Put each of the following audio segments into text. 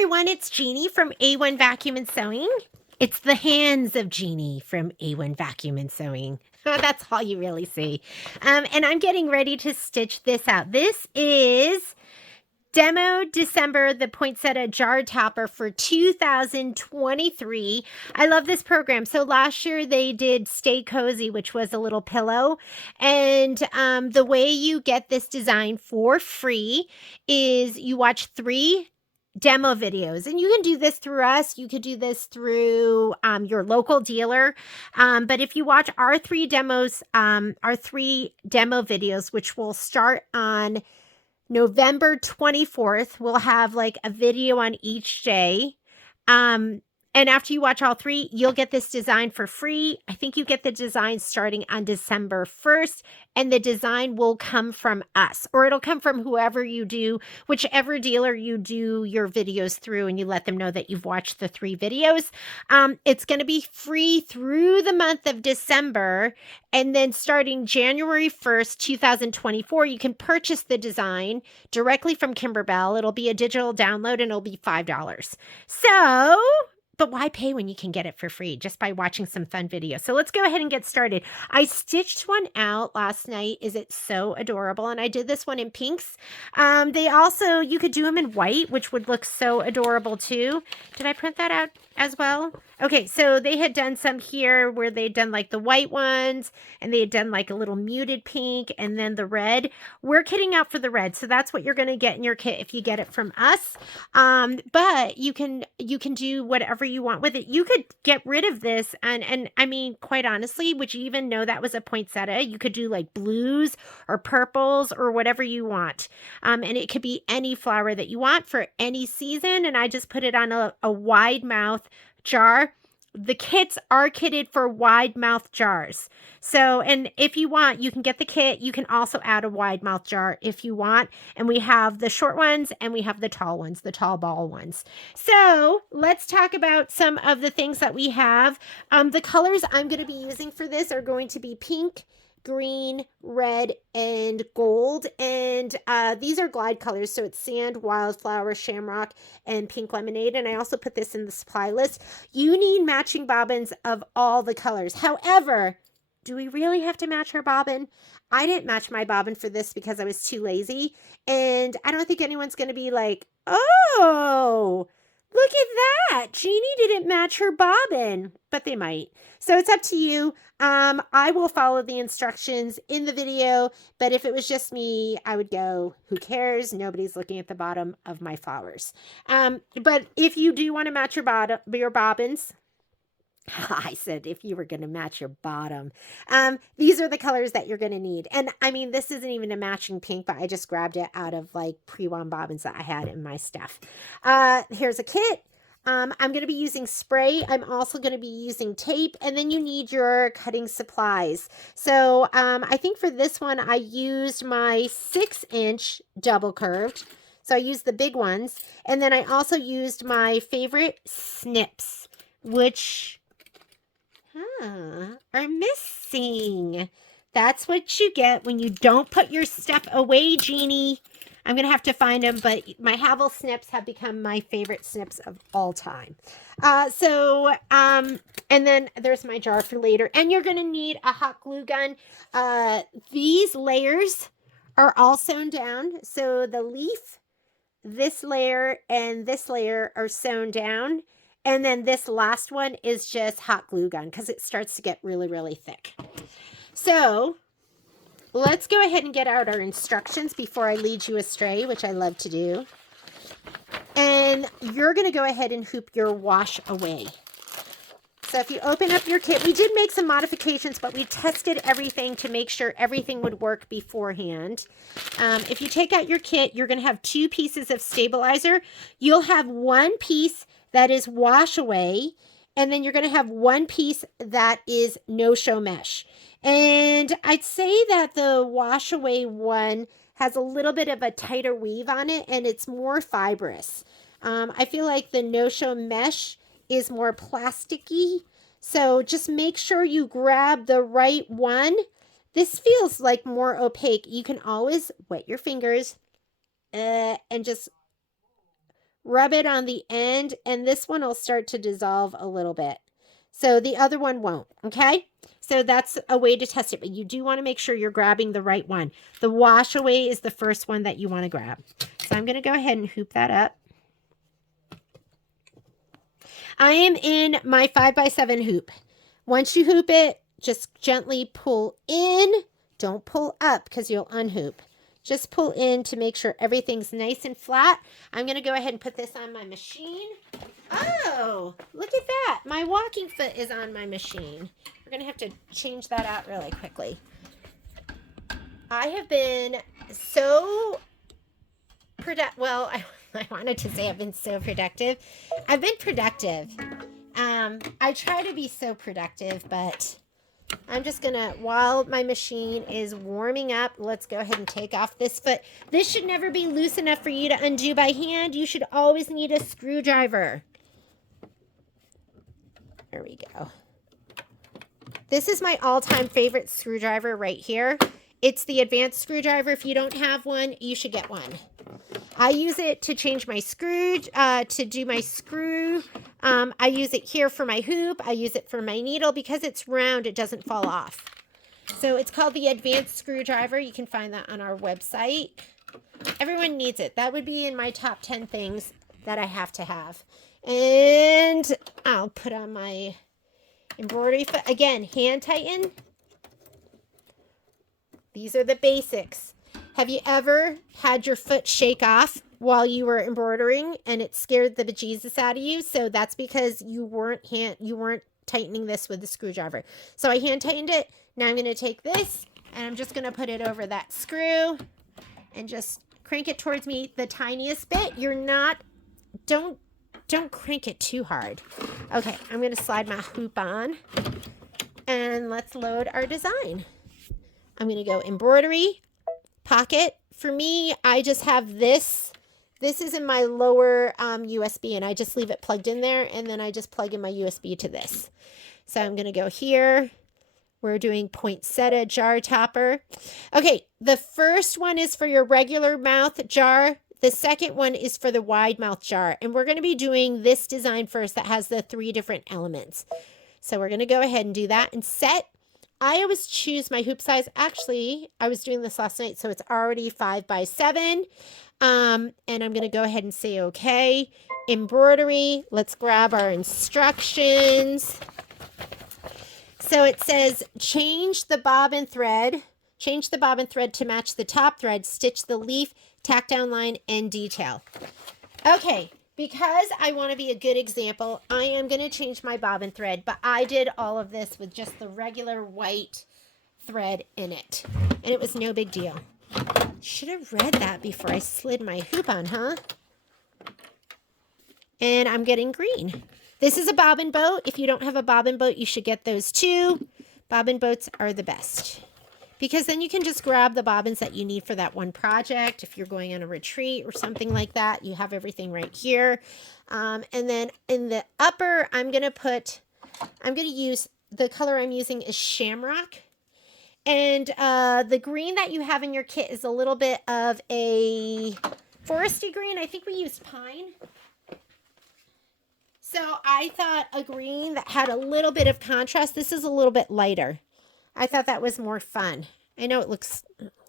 everyone, it's Jeannie from A1 Vacuum and Sewing. It's the hands of Jeannie from A1 Vacuum and Sewing. That's all you really see. And I'm getting ready to stitch this out. This is Demo December, the Poinsettia Jar Topper for 2023. I love this program. So last year they did Stay Cozy, which was a little pillow. And the way you get this design for free is you watch 3 demo videos, and you can do this through us. You could do this through your local dealer. But if you watch our 3 demos, our 3 demo videos, which will start on November 24th, we'll have like a video on each day. And after you watch all 3, you'll get this design for free. I think you get the design starting on December 1st, and the design will come from us, or it'll come from whoever you do, whichever dealer you do your videos through, and you let them know that you've watched the 3 videos. It's going to be free through the month of December, and then starting January 1st, 2024, you can purchase the design directly from Kimberbell. It'll be a digital download, and it'll be $5. So... but why pay when you can get it for free just by watching some fun videos? So let's go ahead and get started. I stitched one out last night. Is it so adorable? And I did this one in pinks. They also, you could do them in white, which would look so adorable too. Did I print that out as well? Okay, so they had done some here where they'd done like the white ones, and they had done like a little muted pink, and then the red. We're kitting out for the red, so that's what you're going to get in your kit if you get it from us. But you can do whatever you want with it. You could get rid of this, and I mean, quite honestly, would you even know that was a poinsettia? You could do like blues or purples or whatever you want. And it could be any flower that you want for any season. And I just put it on a wide mouth jar. The kits are kitted for wide mouth jars. So, and if you want, you can get the kit. You can also add a wide mouth jar if you want. And we have the short ones and we have the tall ones, the tall ball ones. So let's talk about some of the things that we have. The colors I'm going to be using for this are going to be pink, green, red, and gold. And these are glide colors. So it's sand, wildflower, shamrock, and pink lemonade. And I also put this in the supply list. You need matching bobbins of all the colors. However, do we really have to match our bobbin? I didn't match my bobbin for this because I was too lazy. And I don't think anyone's going to be like, oh, look at that. Jeannie didn't match her bobbin, but they might. So it's up to you. I will follow the instructions in the video, but if it was just me, I would go, who cares? Nobody's looking at the bottom of my flowers. But if you do want to match your bobbins, I said if you were going to match your bottom, these are the colors that you're going to need. And I mean, this isn't even a matching pink, but I just grabbed it out of like pre-wound bobbins that I had in my stuff. Here's a kit. I'm going to be using spray. I'm also going to be using tape, and then you need your cutting supplies. So I think for this one, I used my 6-inch double curved. So I used the big ones, and then I also used my favorite snips, which are missing. That's what you get when you don't put your stuff away, Jeannie. I'm going to have to find them, but my Havel snips have become my favorite snips of all time. And then there's my jar for later. And you're going to need a hot glue gun. These layers are all sewn down. So the leaf, this layer, and this layer are sewn down. And then this last one is just hot glue gun because it starts to get really, really thick. So let's go ahead and get out our instructions before I lead you astray, which I love to do. And you're going to go ahead and hoop your wash away. So if you open up your kit, we did make some modifications, but we tested everything to make sure everything would work beforehand. If you take out your kit, you're going to have 2 pieces of stabilizer. You'll have 1 piece that is wash away, and then you're going to have 1 piece that is no-show mesh. And I'd say that the wash away one has a little bit of a tighter weave on it, and it's more fibrous. I feel like the no-show mesh is more plasticky. So just make sure you grab the right one. This feels like more opaque. You can always wet your fingers and just rub it on the end, and this one will start to dissolve a little bit. So the other one won't, okay? So that's a way to test it, but you do want to make sure you're grabbing the right one. The wash away is the first one that you want to grab. So I'm going to go ahead and hoop that up. I am in my 5x7 hoop. Once you hoop it, just gently pull in. Don't pull up because you'll unhoop. Just pull in to make sure everything's nice and flat. I'm going to go ahead and put this on my machine. Oh, look at that. My walking foot is on my machine. We're going to have to change that out really quickly. I have been so productive. Well, I wanted to say I've been so productive. I've been productive. I try to be so productive, but I'm just going to, while my machine is warming up, let's go ahead and take off this foot. This should never be loose enough for you to undo by hand. You should always need a screwdriver. There we go. This is my all-time favorite screwdriver right here. It's the advanced screwdriver. If you don't have one, you should get one. I use it to change my screw, to do my screw. I use it here for my hoop. I use it for my needle. Because it's round, it doesn't fall off. So it's called the advanced screwdriver. You can find that on our website. Everyone needs it. That would be in my top 10 things that I have to have. And I'll put on my embroidery foot. Again, hand tighten. These are the basics. Have you ever had your foot shake off while you were embroidering and it scared the bejesus out of you? So that's because you weren't tightening this with the screwdriver. So I hand tightened it. Now I'm going to take this and I'm just going to put it over that screw and just crank it towards me the tiniest bit. Don't crank it too hard. Okay, I'm going to slide my hoop on and let's load our design. I'm going to go embroidery, pocket. For me, I just have this. This is in my lower USB, and I just leave it plugged in there, and then I just plug in my USB to this. So I'm going to go here. We're doing Poinsettia jar topper. Okay, the first one is for your regular mouth jar. The second one is for the wide mouth jar, and we're going to be doing this design first that has the 3 different elements. So we're going to go ahead and do that and set. I always choose my hoop size. Actually, I was doing this last night, so it's already 5x7. And I'm going to go ahead and say okay. Embroidery. Let's grab our instructions. So it says change the bobbin thread. Change the bobbin thread to match the top thread. Stitch the leaf, tack down line, and detail. Okay. Because I want to be a good example, I am going to change my bobbin thread, but I did all of this with just the regular white thread in it, and it was no big deal. Should have read that before I slid my hoop on, huh? And I'm getting green. This is a bobbin boat. If you don't have a bobbin boat, you should get those too. Bobbin boats are the best. Because then you can just grab the bobbins that you need for that one project. If you're going on a retreat or something like that, you have everything right here. And then in the upper, I'm going to use, the color I'm using is Shamrock. And the green that you have in your kit is a little bit of a foresty green. I think we used pine. So I thought a green that had a little bit of contrast. This is a little bit lighter. I thought that was more fun. I know it looks,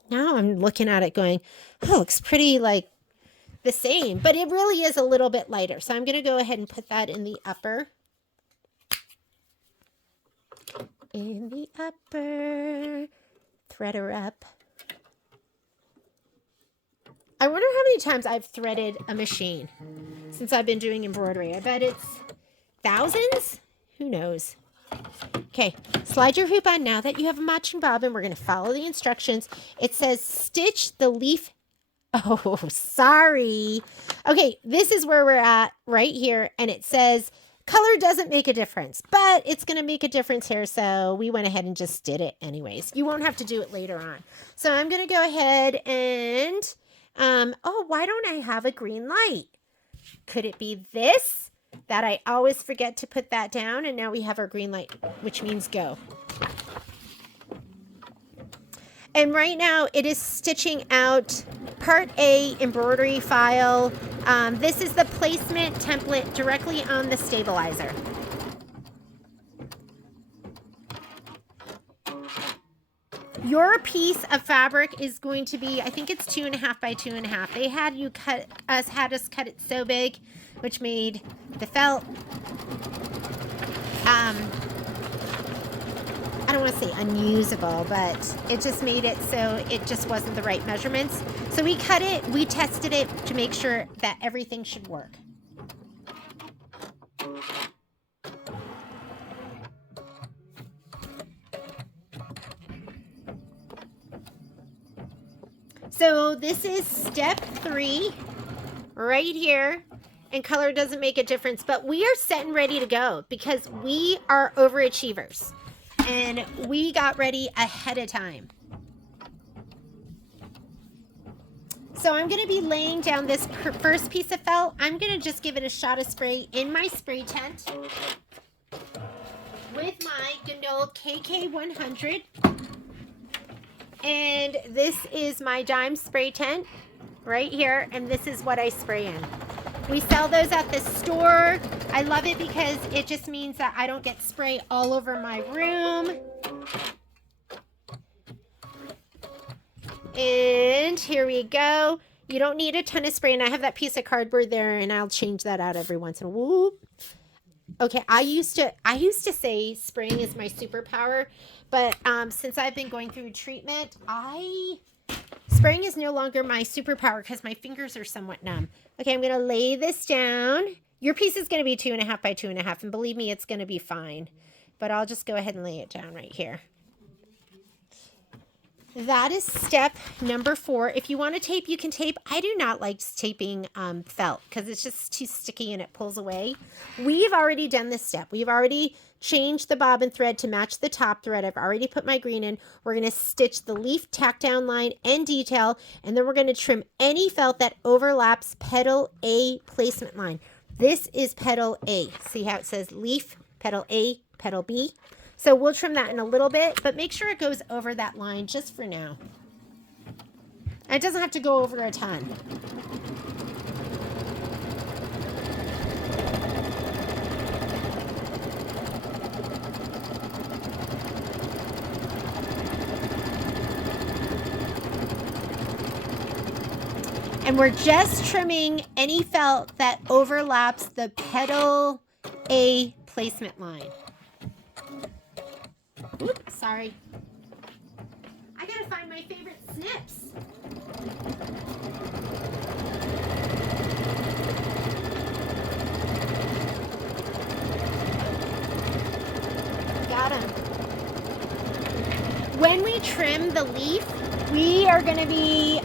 now I'm looking at it going, oh, it looks pretty like the same, but it really is a little bit lighter. So I'm going to go ahead and put that in the upper. In the upper, thread her up. I wonder how many times I've threaded a machine since I've been doing embroidery. I bet it's thousands. Who knows? Okay, slide your hoop on. Now that you have a matching bobbin, we're going to follow the instructions. It says stitch the leaf. Oh, sorry. Okay, this is where we're at right here. And it says color doesn't make a difference, but it's going to make a difference here. So we went ahead and just did it anyways. You won't have to do it later on. So I'm going to go ahead and, oh, why don't I have a green light? Could it be this? That I always forget to put that down, and now we have our green light, which means go. And right now it is stitching out part A embroidery file This is the placement template directly on the stabilizer. Your piece of fabric is going to be, I think it's 2.5 by 2.5. They had us cut it so big, which made the felt, I don't want to say unusable, but it just made it so it just wasn't the right measurements. So we cut it, we tested it to make sure that everything should work. So this is step 3 right here, and color doesn't make a difference, but we are set and ready to go because we are overachievers and we got ready ahead of time. So I'm going to be laying down this first piece of felt. I'm going to just give it a shot of spray in my spray tent with my good old KK100. And this is my dime spray tent right here, and this is what I spray in. We sell those at the store. I love it because it just means that I don't get spray all over my room. And here we go. You don't need a ton of spray, and I have that piece of cardboard there, and I'll change that out every once in a while. Okay, I used to say spraying is my superpower, but since I've been going through treatment, spraying is no longer my superpower because my fingers are somewhat numb. Okay, I'm going to lay this down. Your piece is going to be 2.5 by 2.5, and believe me, it's going to be fine. But I'll just go ahead and lay it down right here. That is step number 4. If you want to tape, you can tape. I do not like taping felt because it's just too sticky and it pulls away. We've already done this step. We've already changed the bobbin thread to match the top thread. I've already put my green in. We're going to stitch the leaf tack down line and detail, and then we're going to trim any felt that overlaps petal A placement line. This is petal A. See how it says leaf, petal A, petal B? So we'll trim that in a little bit, but make sure it goes over that line just for now. And it doesn't have to go over a ton. And we're just trimming any felt that overlaps the petal A placement line. Oops, sorry. I gotta find my favorite snips. Got them. When we trim the leaf, we are gonna be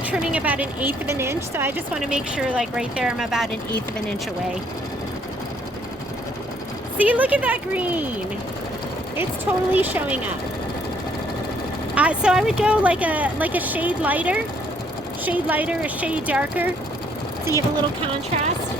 trimming about 1/8 of an inch. So I just want to make sure, like right there, I'm about 1/8 of an inch away. See, look at that green. It's totally showing up. So I would go like a shade lighter, a shade darker, so you have a little contrast.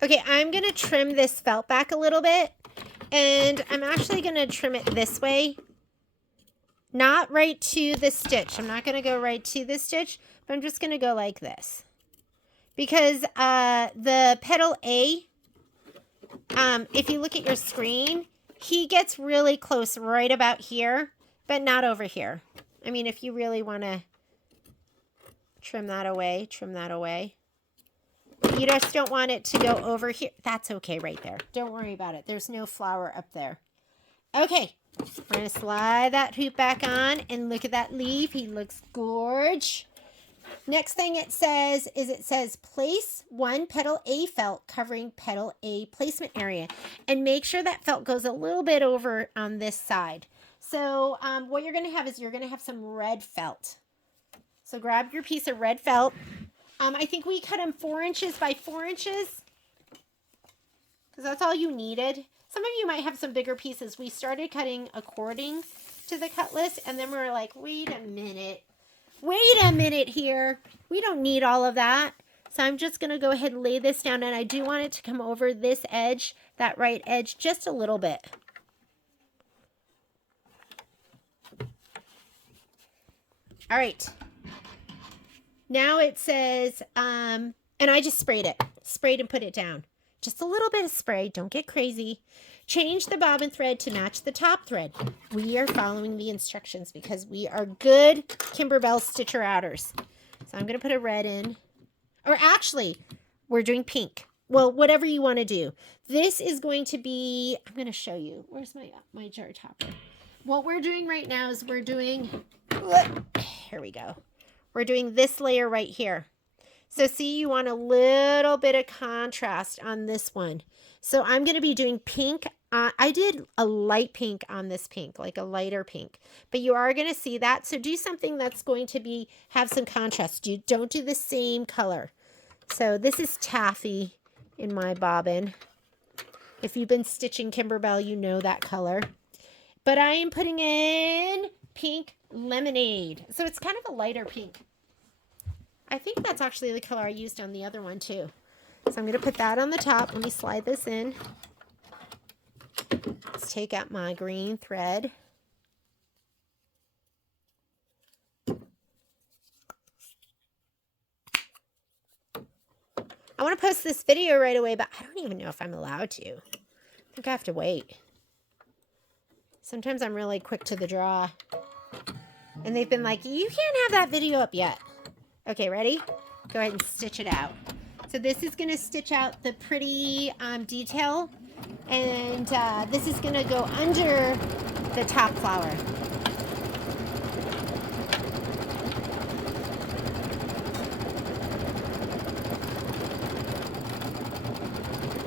Okay, I'm going to trim this felt back a little bit, and I'm actually going to trim it this way, not right to the stitch. I'm not going to go right to the stitch, but I'm just going to go like this. Because the petal A, if you look at your screen, he gets really close right about here, but not over here. I mean, if you really want to trim that away, trim that away. You just don't want it to go over here. That's okay right there. Don't worry about it. There's no flower up there. Okay, We're going to slide that hoop back on, and look at that leaf. He looks gorge. Next thing it says place one petal A felt covering petal A placement area, and make sure that felt goes a little bit over on this side. So what you're going to have is you're going to have some red felt. So grab your piece of red felt. I think we cut them 4 inches by 4 inches because that's all you needed. Some of you might have some bigger pieces. We started cutting according to the cut list, and then we were like, wait a minute here. We don't need all of that. So I'm just going to go ahead and lay this down, and I do want it to come over this edge, that right edge, just a little bit. All right. Now it says, and I just sprayed and put it down. Just a little bit of spray. Don't get crazy. Change the bobbin thread to match the top thread. We are following the instructions because we are good Kimberbell stitcher outers. So I'm going to put a red in. Or actually, we're doing pink. Well, whatever you want to do. This is going to be, I'm going to show you. Where's my jar topper? What we're doing right now is we're doing, here we go. We're doing this layer right here. So see, you want a little bit of contrast on this one. So I'm going to be doing pink. I did a light pink on this pink, like a lighter pink. But you are going to see that. So do something that's going to have some contrast. You don't do the same color. So this is taffy in my bobbin. If you've been stitching Kimberbell, you know that color. But I am putting in pink lemonade. So it's kind of a lighter pink. I think that's actually the color I used on the other one too. So I'm going to put that on the top. Let me slide this in. Let's take out my green thread. I want to post this video right away, but I don't even know if I'm allowed to. I think I have to wait. Sometimes I'm really quick to the draw. And they've been like, you can't have that video up yet. Okay, ready? Go ahead and stitch it out. So this is going to stitch out the pretty detail. And this is going to go under the top flower.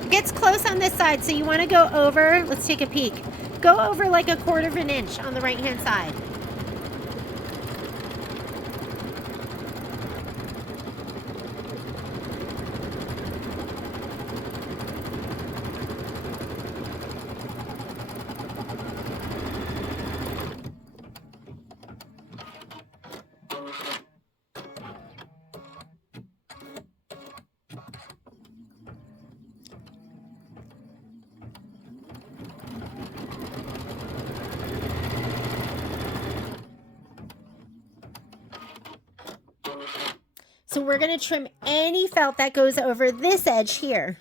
It gets close on this side, so you want to go over. Let's take a peek. Go over like 1/4 of an inch on the right-hand side. So we're going to trim any felt that goes over this edge here.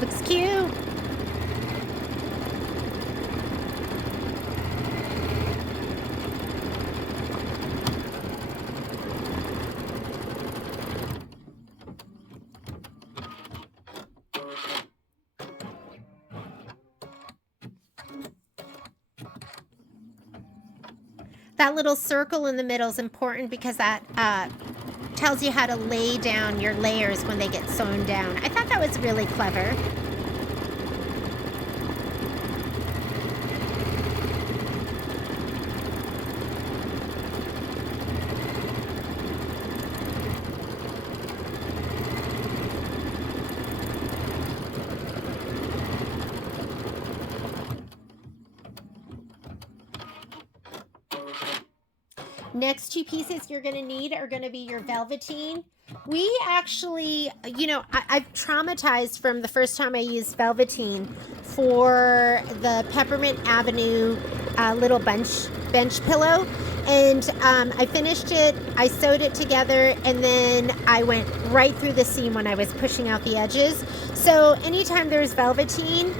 Looks cute. That little circle in the middle is important because that tells you how to lay down your layers when they get sewn down. I thought that was really clever. Next two pieces you're going to need are going to be your velveteen. We actually, I've traumatized from the first time I used velveteen for the Peppermint Avenue little bench pillow. And I finished it, I sewed it together, and then I went right through the seam when I was pushing out the edges. So anytime there's velveteen,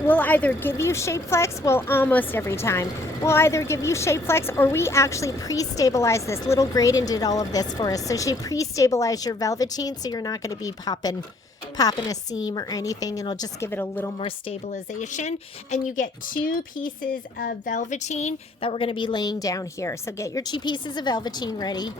we'll either give you shape flex, well, almost every time. We'll either give you shape flex, or we actually pre-stabilize this. Little Graydon did all of this for us. So she pre-stabilized your velveteen, so you're not going to be popping a seam or anything. It'll just give it a little more stabilization. And you get two pieces of velveteen that we're going to be laying down here. So get your two pieces of velveteen ready.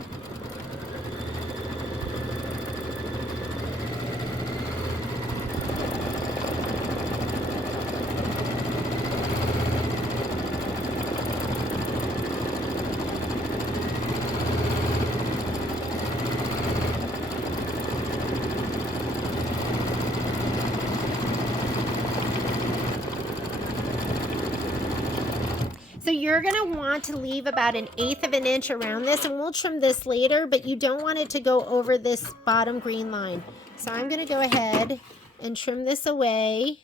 So you're going to want to leave about 1/8 of an inch around this, and we'll trim this later, but you don't want it to go over this bottom green line. So I'm going to go ahead and trim this away.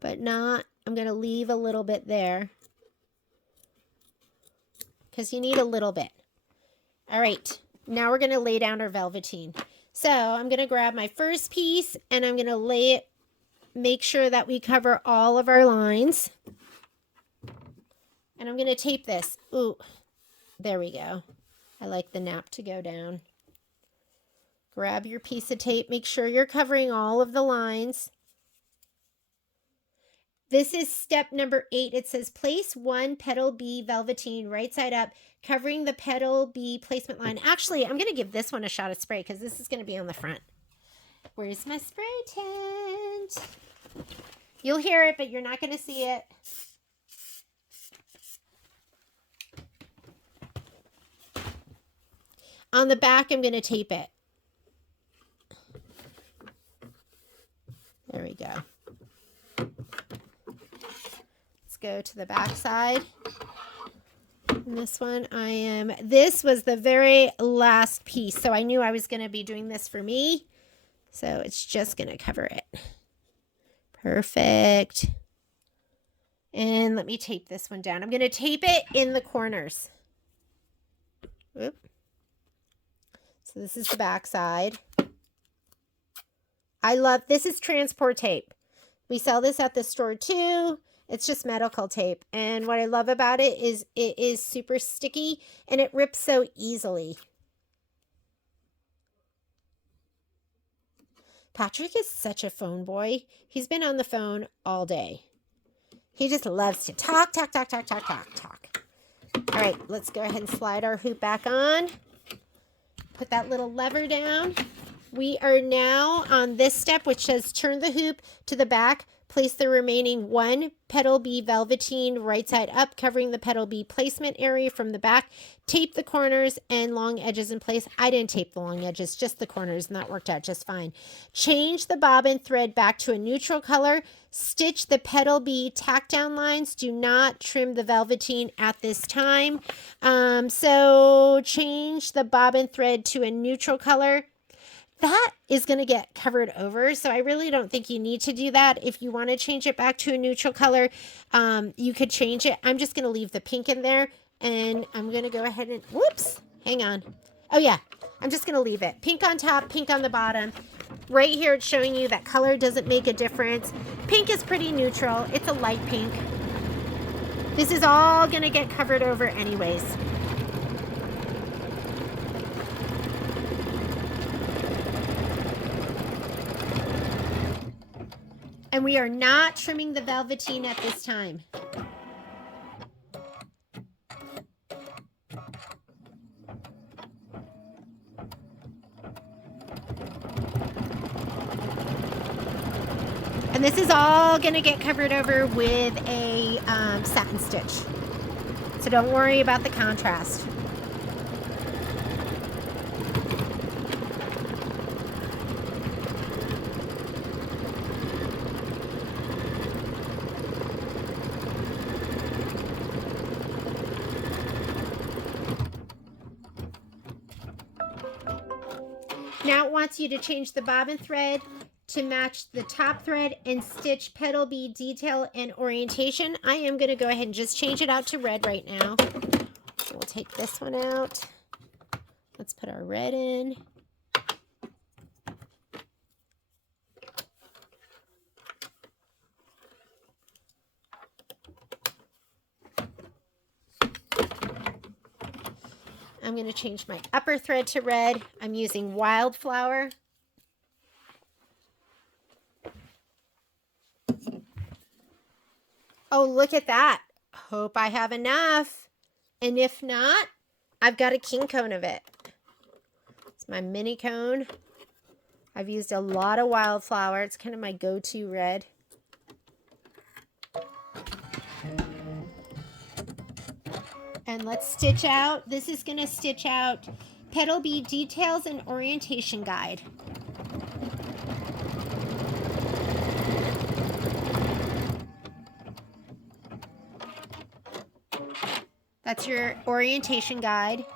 But not, I'm going to leave a little bit there because you need a little bit. All right, now we're going to lay down our velveteen. So I'm going to grab my first piece and I'm going to lay it. Make sure that we cover all of our lines. And I'm going to tape this. Ooh, there we go. I like the nap to go down. Grab your piece of tape. Make sure you're covering all of the lines. This is step number 8. It says place 1 petal B velveteen right side up, covering the petal B placement line. Actually, I'm going to give this one a shot of spray because this is going to be on the front. Where's my spray tent? You'll hear it, but you're not going to see it. On the back, I'm going to tape it. There we go. Let's go to the back side. And this one, this was the very last piece, so I knew I was going to be doing this for me. So it's just going to cover it. Perfect. And let me tape this one down. I'm going to tape it in the corners. Oop. So this is the back side. This is transport tape. We sell this at the store too. It's just medical tape. And what I love about it is super sticky and it rips so easily. Patrick is such a phone boy. He's been on the phone all day. He just loves to talk. All right, let's go ahead and slide our hoop back on. Put that little lever down. We are now on this step, which says turn the hoop to the back. Place the remaining 1 petal B velveteen right side up, covering the petal B placement area from the back. Tape the corners and long edges in place. I didn't tape the long edges, just the corners, and that worked out just fine. Change the bobbin thread back to a neutral color. Stitch the petal B tack down lines. Do not trim the velveteen at this time. So change the bobbin thread to a neutral color. That is going to get covered over, so I really don't think you need to do that. If you want to change it back to a neutral color, you could change it. I'm just going to leave the pink in there, and I'm going to go ahead and, whoops, hang on. Oh yeah, I'm just going to leave it. Pink on top, pink on the bottom. Right here it's showing you that color doesn't make a difference. Pink is pretty neutral. It's a light pink. This is all going to get covered over anyways. And we are not trimming the velveteen at this time. And this is all going to get covered over with a satin stitch. So don't worry about the contrast. Now it wants you to change the bobbin thread to match the top thread and stitch petal bead detail and orientation. I am going to go ahead and just change it out to red right now. We'll take this one out. Let's put our red in. I'm going to change my upper thread to red. I'm using Wildflower. Oh, look at that. Hope I have enough. And if not, I've got a king cone of it. It's my mini cone. I've used a lot of Wildflower. It's kind of my go-to red. And let's stitch out. This is going to stitch out petal bead details and orientation guide. That's your orientation guide.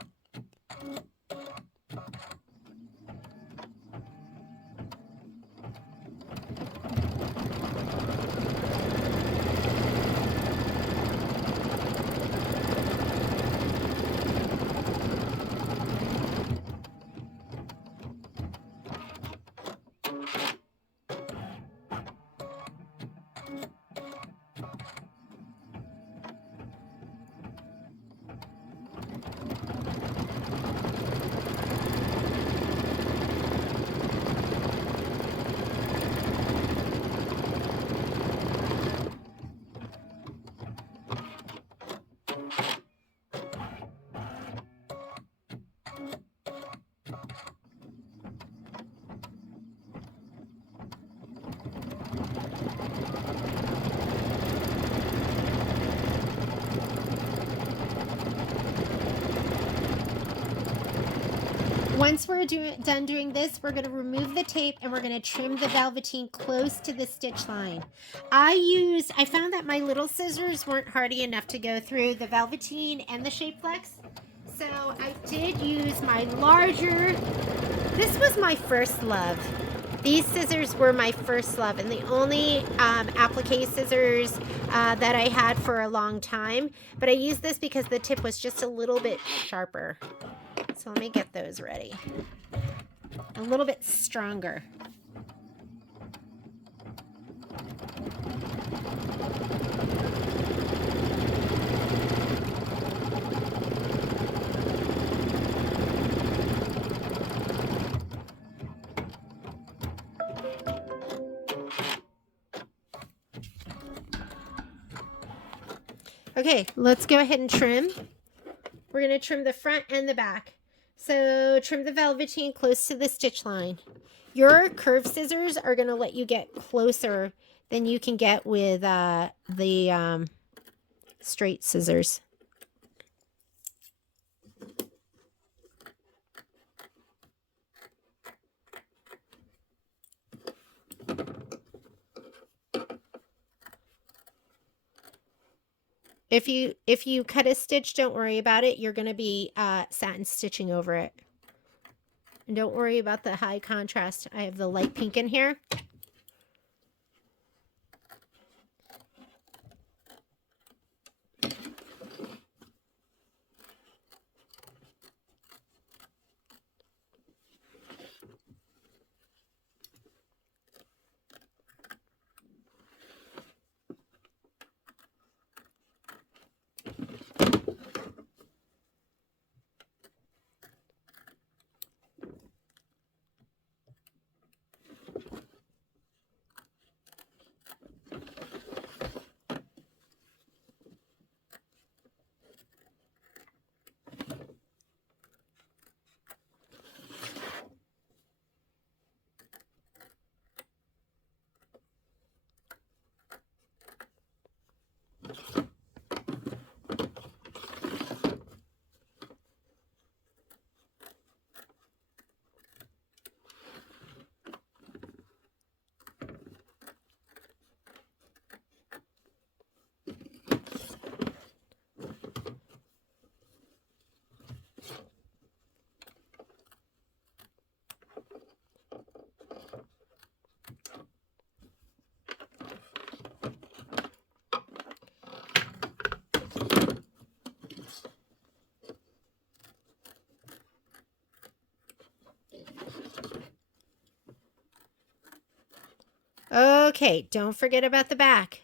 Once we're done doing this, we're going to remove the tape and we're going to trim the velveteen close to the stitch line. I found that my little scissors weren't hardy enough to go through the velveteen and the shape flex. So I did use my larger, this was my first love. These scissors were my first love and the only applique scissors that I had for a long time. But I used this because the tip was just a little bit sharper. So let me get those ready. A little bit stronger. Okay, let's go ahead and trim. We're going to trim the front and the back. So trim the velveteen close to the stitch line. Your curved scissors are going to let you get closer than you can get with the straight scissors. If you cut a stitch, don't worry about it. You're going to be satin stitching over it. And don't worry about the high contrast. I have the light pink in here. Okay, don't forget about the back.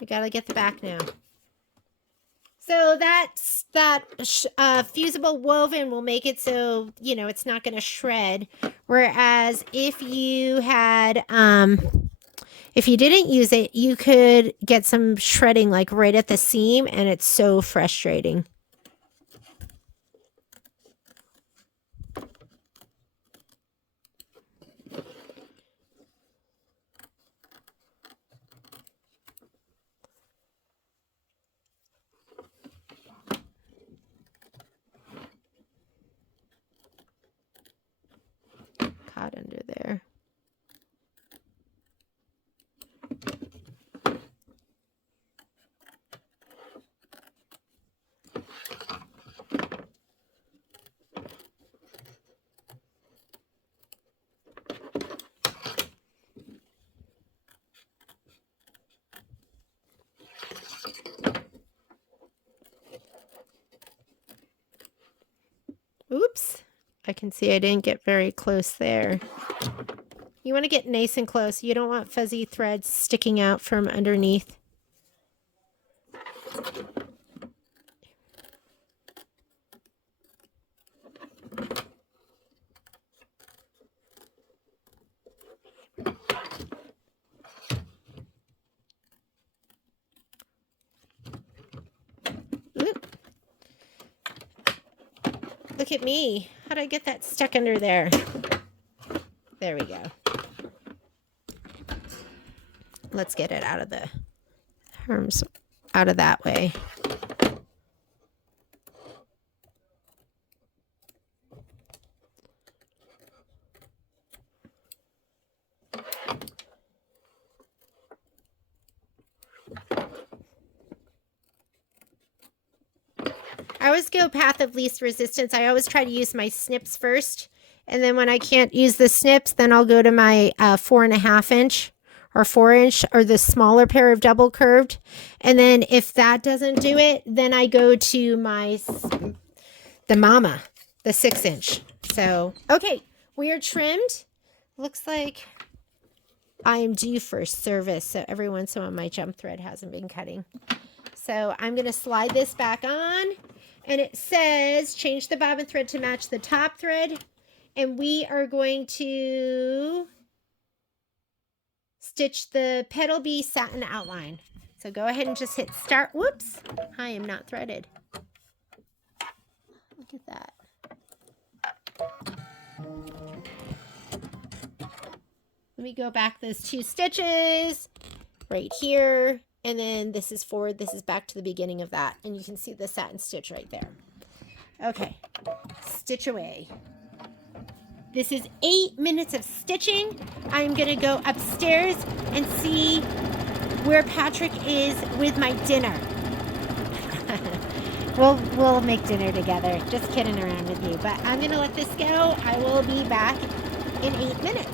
We gotta get the back now. So that fusible woven will make it so, you know, it's not going to shred. Whereas if you had, if you didn't use it, you could get some shredding like right at the seam, and it's so frustrating. Caught under there. Oops. I can see I didn't get very close there. You want to get nice and close. You don't want fuzzy threads sticking out from underneath. Oop. Look at me. How did I get that stuck under there? There we go. Let's get it out of the herms, out of that way. I always go path of least resistance. I always try to use my snips first. And then when I can't use the snips, then I'll go to my 4.5 inch or 4 inch or the smaller pair of double curved. And then if that doesn't do it, then I go to the mama, the 6 inch. So, okay, we are trimmed. Looks like I am due for service. So every once in a while my jump thread hasn't been cutting. So I'm going to slide this back on. And it says, change the bobbin thread to match the top thread. And we are going to stitch the petal bee satin outline. So go ahead and just hit start. Whoops, I am not threaded. Look at that. Let me go back those 2 stitches right here. And then this is forward, this is back to the beginning of that. And you can see the satin stitch right there. Okay, stitch away. This is 8 minutes of stitching. I'm gonna go upstairs and see where Patrick is with my dinner. We'll make dinner together. Just kidding around with you. But I'm gonna let this go. I will be back in 8 minutes.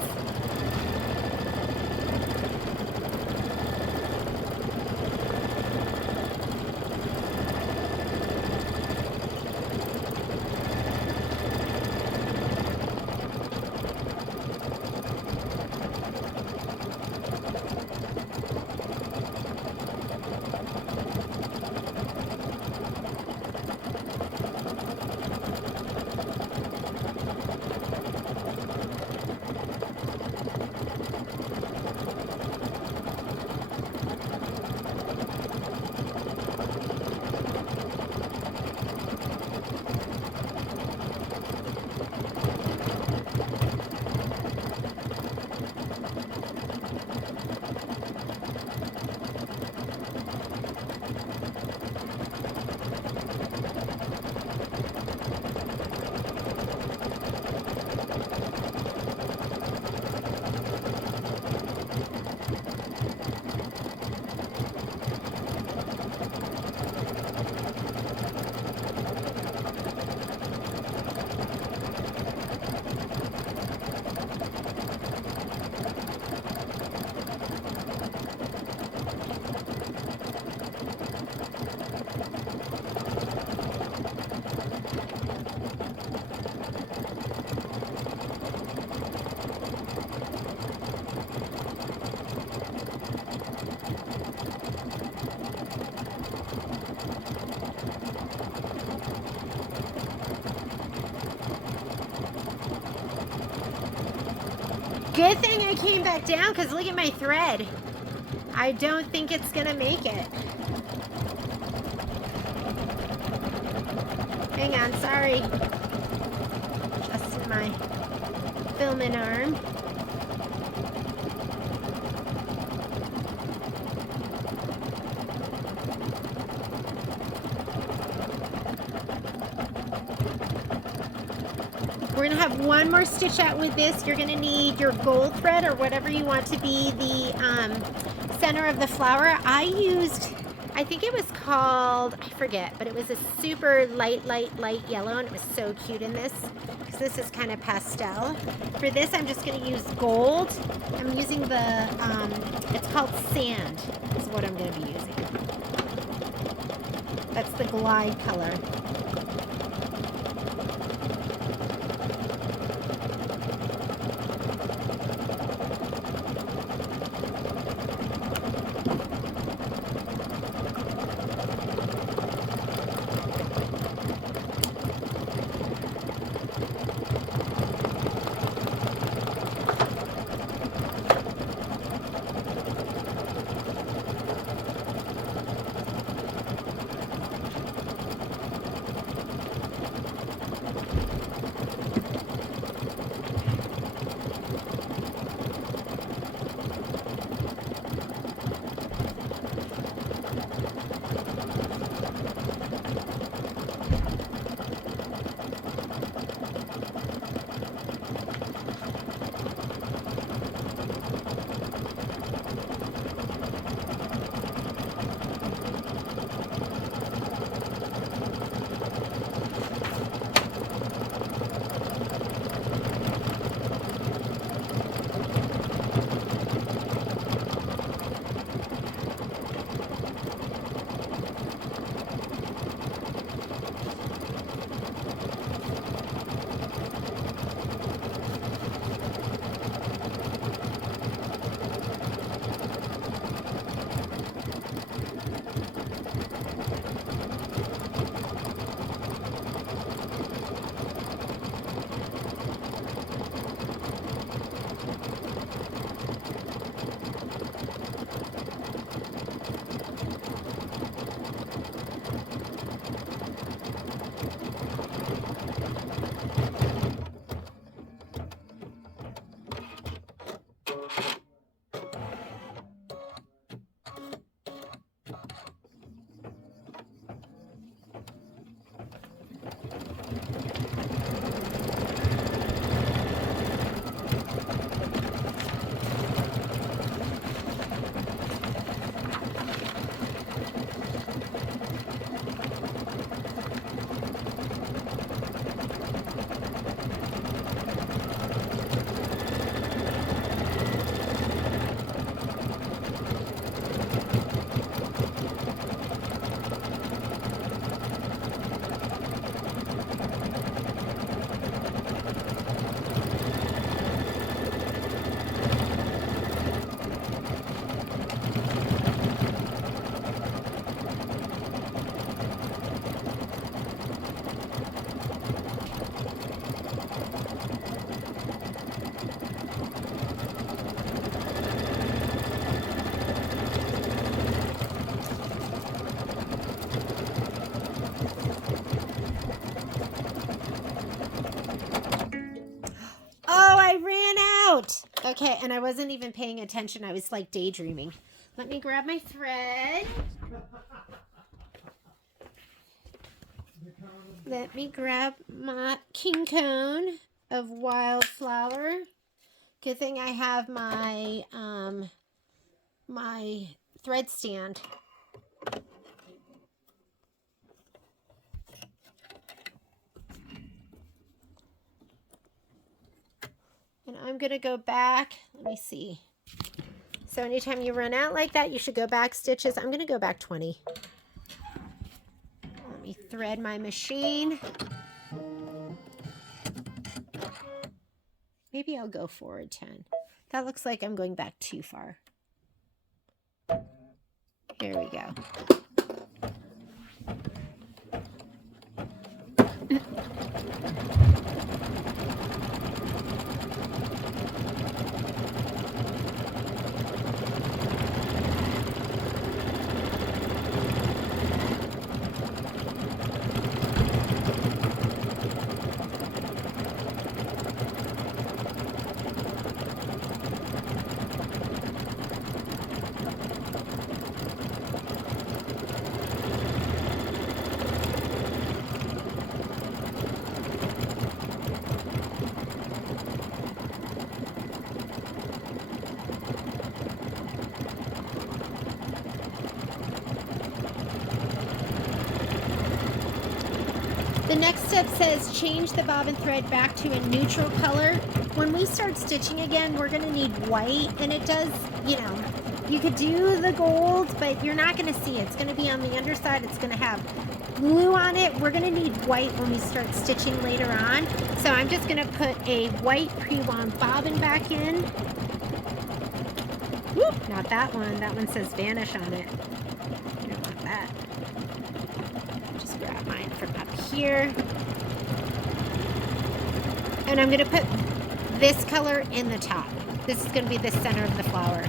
Good thing I came back down, because look at my thread. I don't think it's gonna make it. Hang on, sorry. Just in my filming arm. We're gonna have one more stitch out with this. You're gonna need your gold thread or whatever you want to be the center of the flower. I used, I think it was called, I forget, but it was a super light yellow, and it was so cute in this, because this is kind of pastel. For this, I'm just gonna use gold. I'm using the, it's called sand, is what I'm gonna be using. That's the glide color. Out. Okay, and I wasn't even paying attention. I was like daydreaming. Let me grab my thread. Let me grab my king cone of wildflower. Good thing I have my my thread stand. And I'm going to go back. Let me see. So anytime you run out like that, you should go back stitches. I'm going to go back 20. Let me thread my machine. Maybe I'll go forward 10. That looks like I'm going back too far. Here we go. next step says change the bobbin thread back to a neutral color. When we start stitching again, we're going to need white, and it does, you know, you could do the gold, but you're not going to see it. It's going to be on the underside. It's going to have glue on it. We're going to need white when we start stitching later on. So I'm just going to put a white pre-wound bobbin back in. Whoop, not that one. That one says vanish on it. I don't want that. Just grab mine from up here. And I'm going to put this color in the top. This is going to be the center of the flower.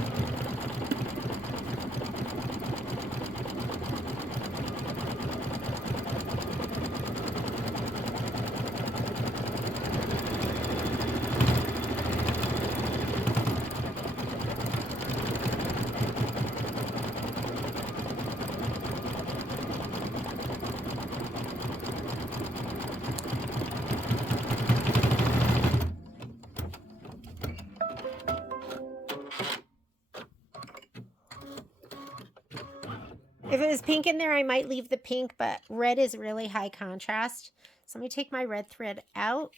If it was pink in there, I might leave the pink, but red is really high contrast. So let me take my red thread out.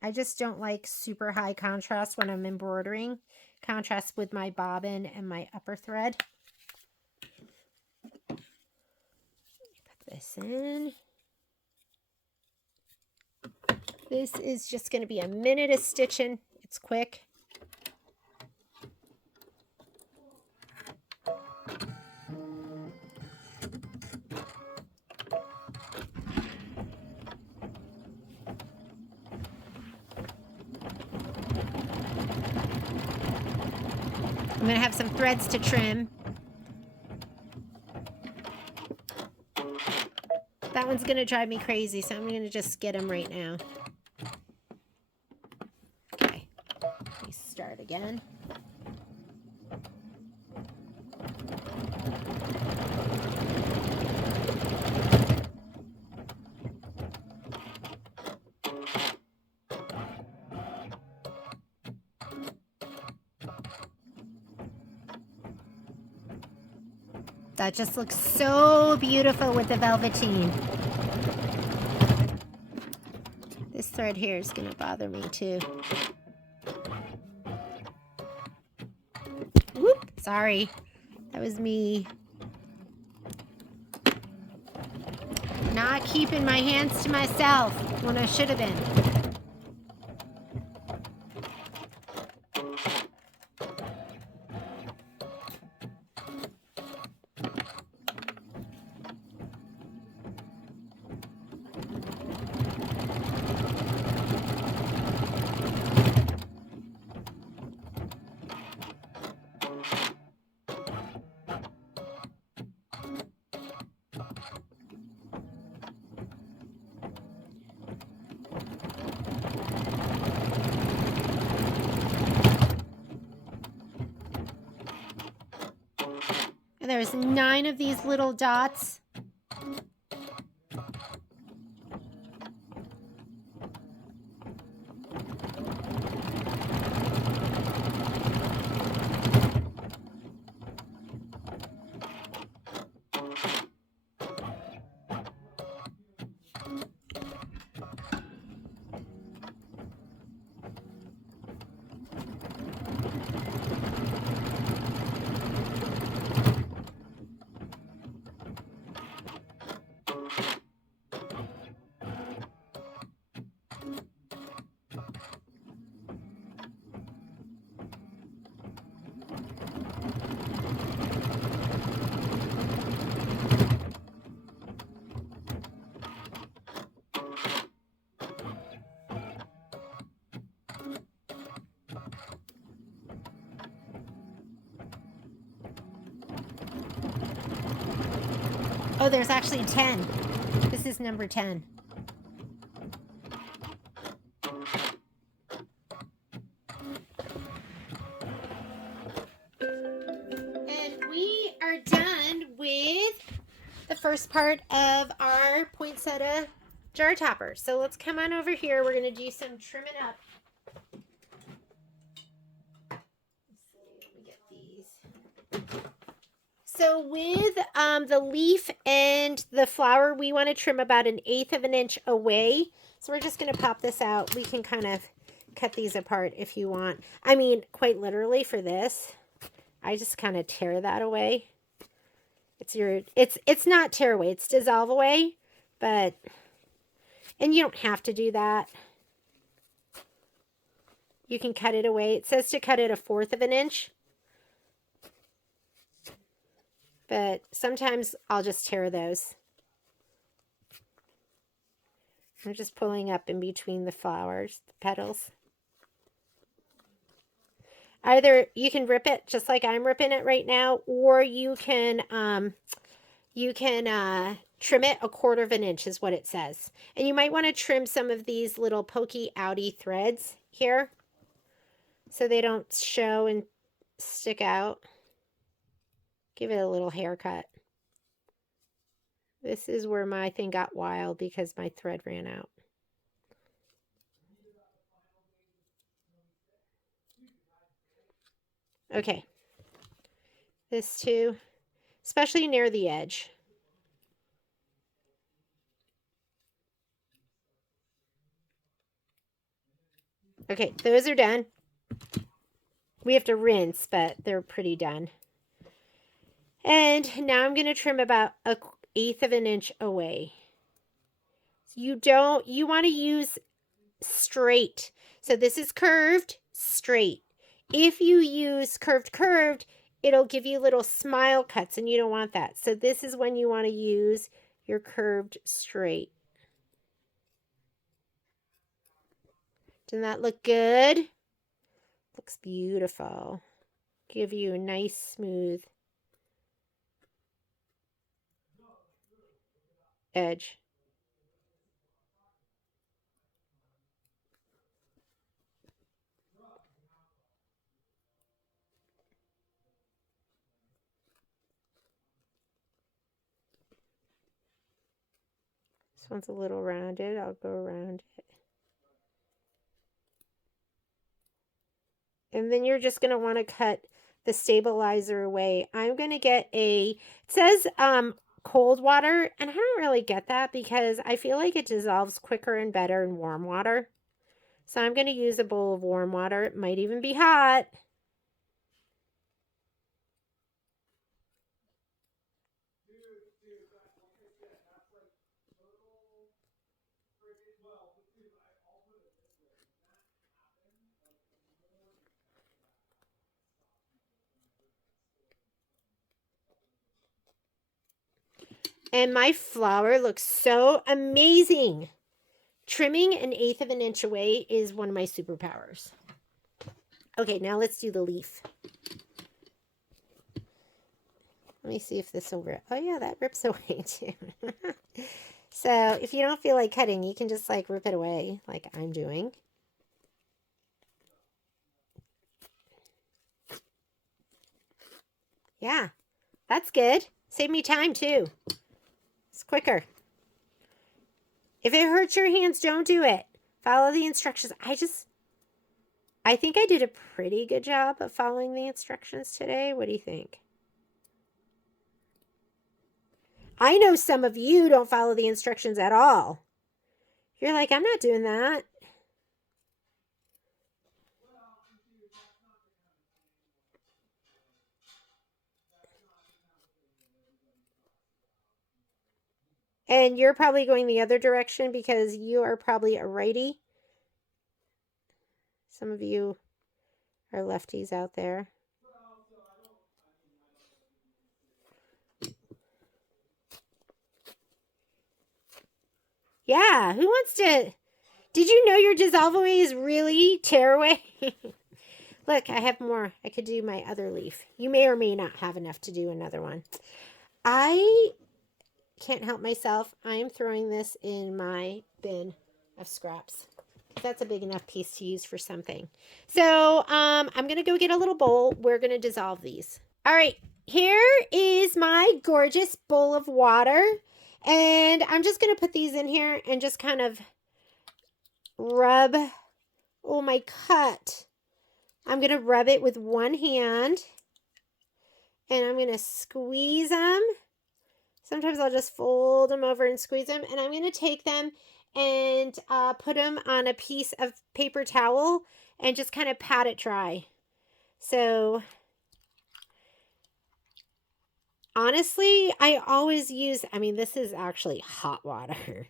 I just don't like super high contrast when I'm embroidering. Contrast with my bobbin and my upper thread. Put this in. This is just going to be a minute of stitching. It's quick. I'm going to have some threads to trim. That one's going to drive me crazy, so I'm going to just get them right now. Okay, let me start again. That just looks so beautiful with the velveteen. This thread here is going to bother me too. Whoop, sorry. That was me not keeping my hands to myself when I should have been. And there's 9 of these little dots. Oh, there's actually 10. This is number 10. And we are done with the first part of our poinsettia jar topper. So let's come on over here. We're going to do some trimming up. Let's see, let me get these. So with the leaf and the flower, we want to trim about 1/8 of an inch away. So we're just going to pop this out. We can kind of cut these apart if you want. I mean, quite literally for this, I just kind of tear that away. It's not tear away, it's dissolve away, but, and you don't have to do that. You can cut it away. It says to cut it 1/4 of an inch. But sometimes I'll just tear those. I'm just pulling up in between the flowers, the petals. Either you can rip it just like I'm ripping it right now, or you can trim it 1/4 of an inch is what it says. And you might want to trim some of these little pokey outy threads here so they don't show and stick out. Give it a little haircut. This is where my thing got wild because my thread ran out. Okay. This too, especially near the edge. Okay, those are done. We have to rinse, but they're pretty done. And now I'm going to trim about 1/8 of an inch away. You want to use straight. So this is curved, straight. If you use curved, it'll give you little smile cuts, and you don't want that. So this is when you want to use your curved straight. Doesn't that look good? Looks beautiful. Give you a nice smooth edge. This one's a little rounded. I'll go around it. And then you're just going to want to cut the stabilizer away. I'm going to get it says cold water, and I don't really get that because I feel like it dissolves quicker and better in warm water. So I'm going to use a bowl of warm water. It might even be hot. And my flower looks so amazing. Trimming 1/8 of an inch away is one of my superpowers. Okay, now let's do the leaf. Let me see if this will rip. Oh yeah, that rips away too. So if you don't feel like cutting, you can just like rip it away like I'm doing. Yeah, that's good. Save me time too. It's quicker. If it hurts your hands, don't do it. Follow the instructions. I think I did a pretty good job of following the instructions today. What do you think? I know some of you don't follow the instructions at all. You're like, I'm not doing that. And you're probably going the other direction because you are probably a righty. Some of you are lefties out there. Yeah, who wants to... Did you know your dissolve away is really tear away? Look, I have more. I could do my other leaf. You may or may not have enough to do another one. I can't help myself. I am throwing this in my bin of scraps. That's a big enough piece to use for something. So I'm going to go get a little bowl. We're going to dissolve these. All right, here is my gorgeous bowl of water. And I'm just going to put these in here and just kind of rub. Oh, my cut. I'm going to rub it with one hand. And I'm going to squeeze them. Sometimes I'll just fold them over and squeeze them. And I'm going to take them and put them on a piece of paper towel and just kind of pat it dry. So honestly, I always use, this is actually hot water.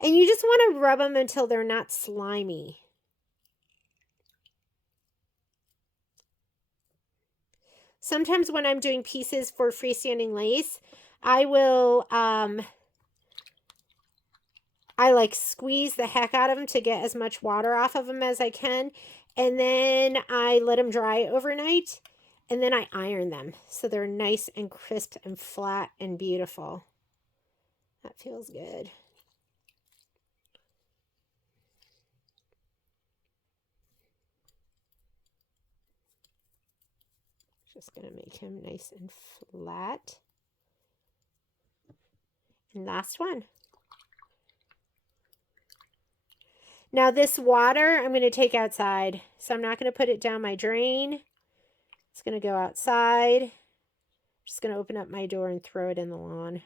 And you just want to rub them until they're not slimy. Sometimes when I'm doing pieces for freestanding lace, I will, I like squeeze the heck out of them to get as much water off of them as I can. And then I let them dry overnight. And then I iron them so they're nice and crisp and flat and beautiful. That feels good. Just going to make him nice and flat. And last one. Now this water I'm going to take outside. So I'm not going to put it down my drain. It's going to go outside. I'm just going to open up my door and throw it in the lawn.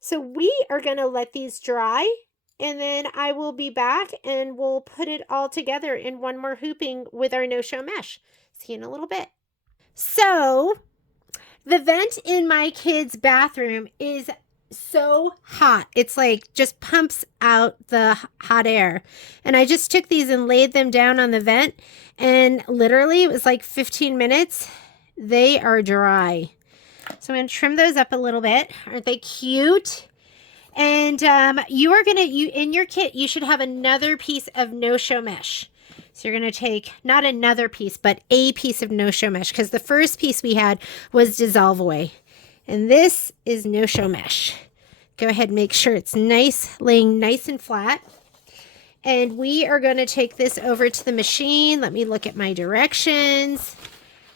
So we are going to let these dry, and then I will be back and we'll put it all together in one more hooping with our no-show mesh. See you in a little bit. So the vent in my kid's bathroom is so hot. It's like just pumps out the hot air. And I just took these and laid them down on the vent, and literally it was like 15 minutes. They are dry. So I'm going to trim those up a little bit. Aren't they cute? And you are going to, in your kit, you should have another piece of no-show mesh. So you're going to take, not another piece, but a piece of no-show mesh, because the first piece we had was Dissolve Away. And this is no-show mesh. Go ahead and make sure it's nice, laying nice and flat. And we are going to take this over to the machine. Let me look at my directions.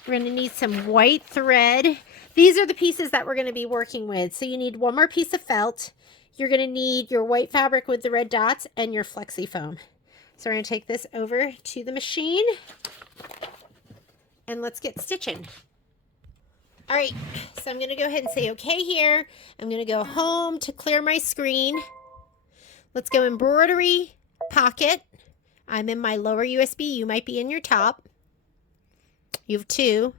We're going to need some white thread. These are the pieces that we're going to be working with. So you need one more piece of felt. You're going to need your white fabric with the red dots and your flexi foam. So we're going to take this over to the machine and let's get stitching. All right, so I'm going to go ahead and say okay here. I'm going to go home to clear my screen. Let's go embroidery pocket. I'm in my lower USB. You might be in your top. You have two.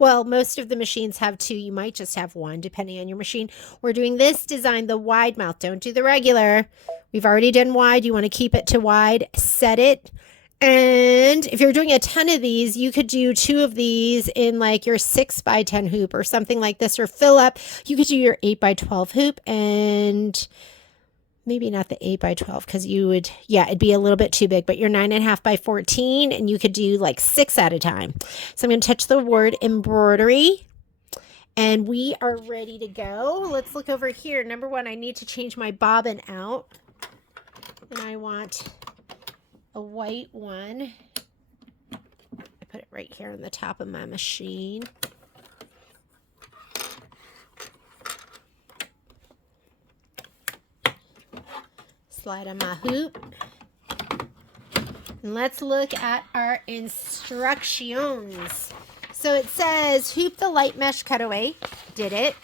Well, most of the machines have two. You might just have one, depending on your machine. We're doing this design, the wide mouth. Don't do the regular. We've already done wide. You want to keep it to wide. Set it. And if you're doing a ton of these, you could do 2 of these in like your 6x10 hoop or something like this, or fill up. You could do your 8x12 hoop, and maybe not the 8x12 because you would, it'd be a little bit too big, but your 9.5x14, and you could do like 6 at a time. So I'm going to touch the word embroidery, and we are ready to go. Let's look over here. Number 1, I need to change my bobbin out, and I want a white one. I put it right here on the top of my machine. Slide on my hoop. And let's look at our instructions. So it says hoop the light mesh cutaway. Did it.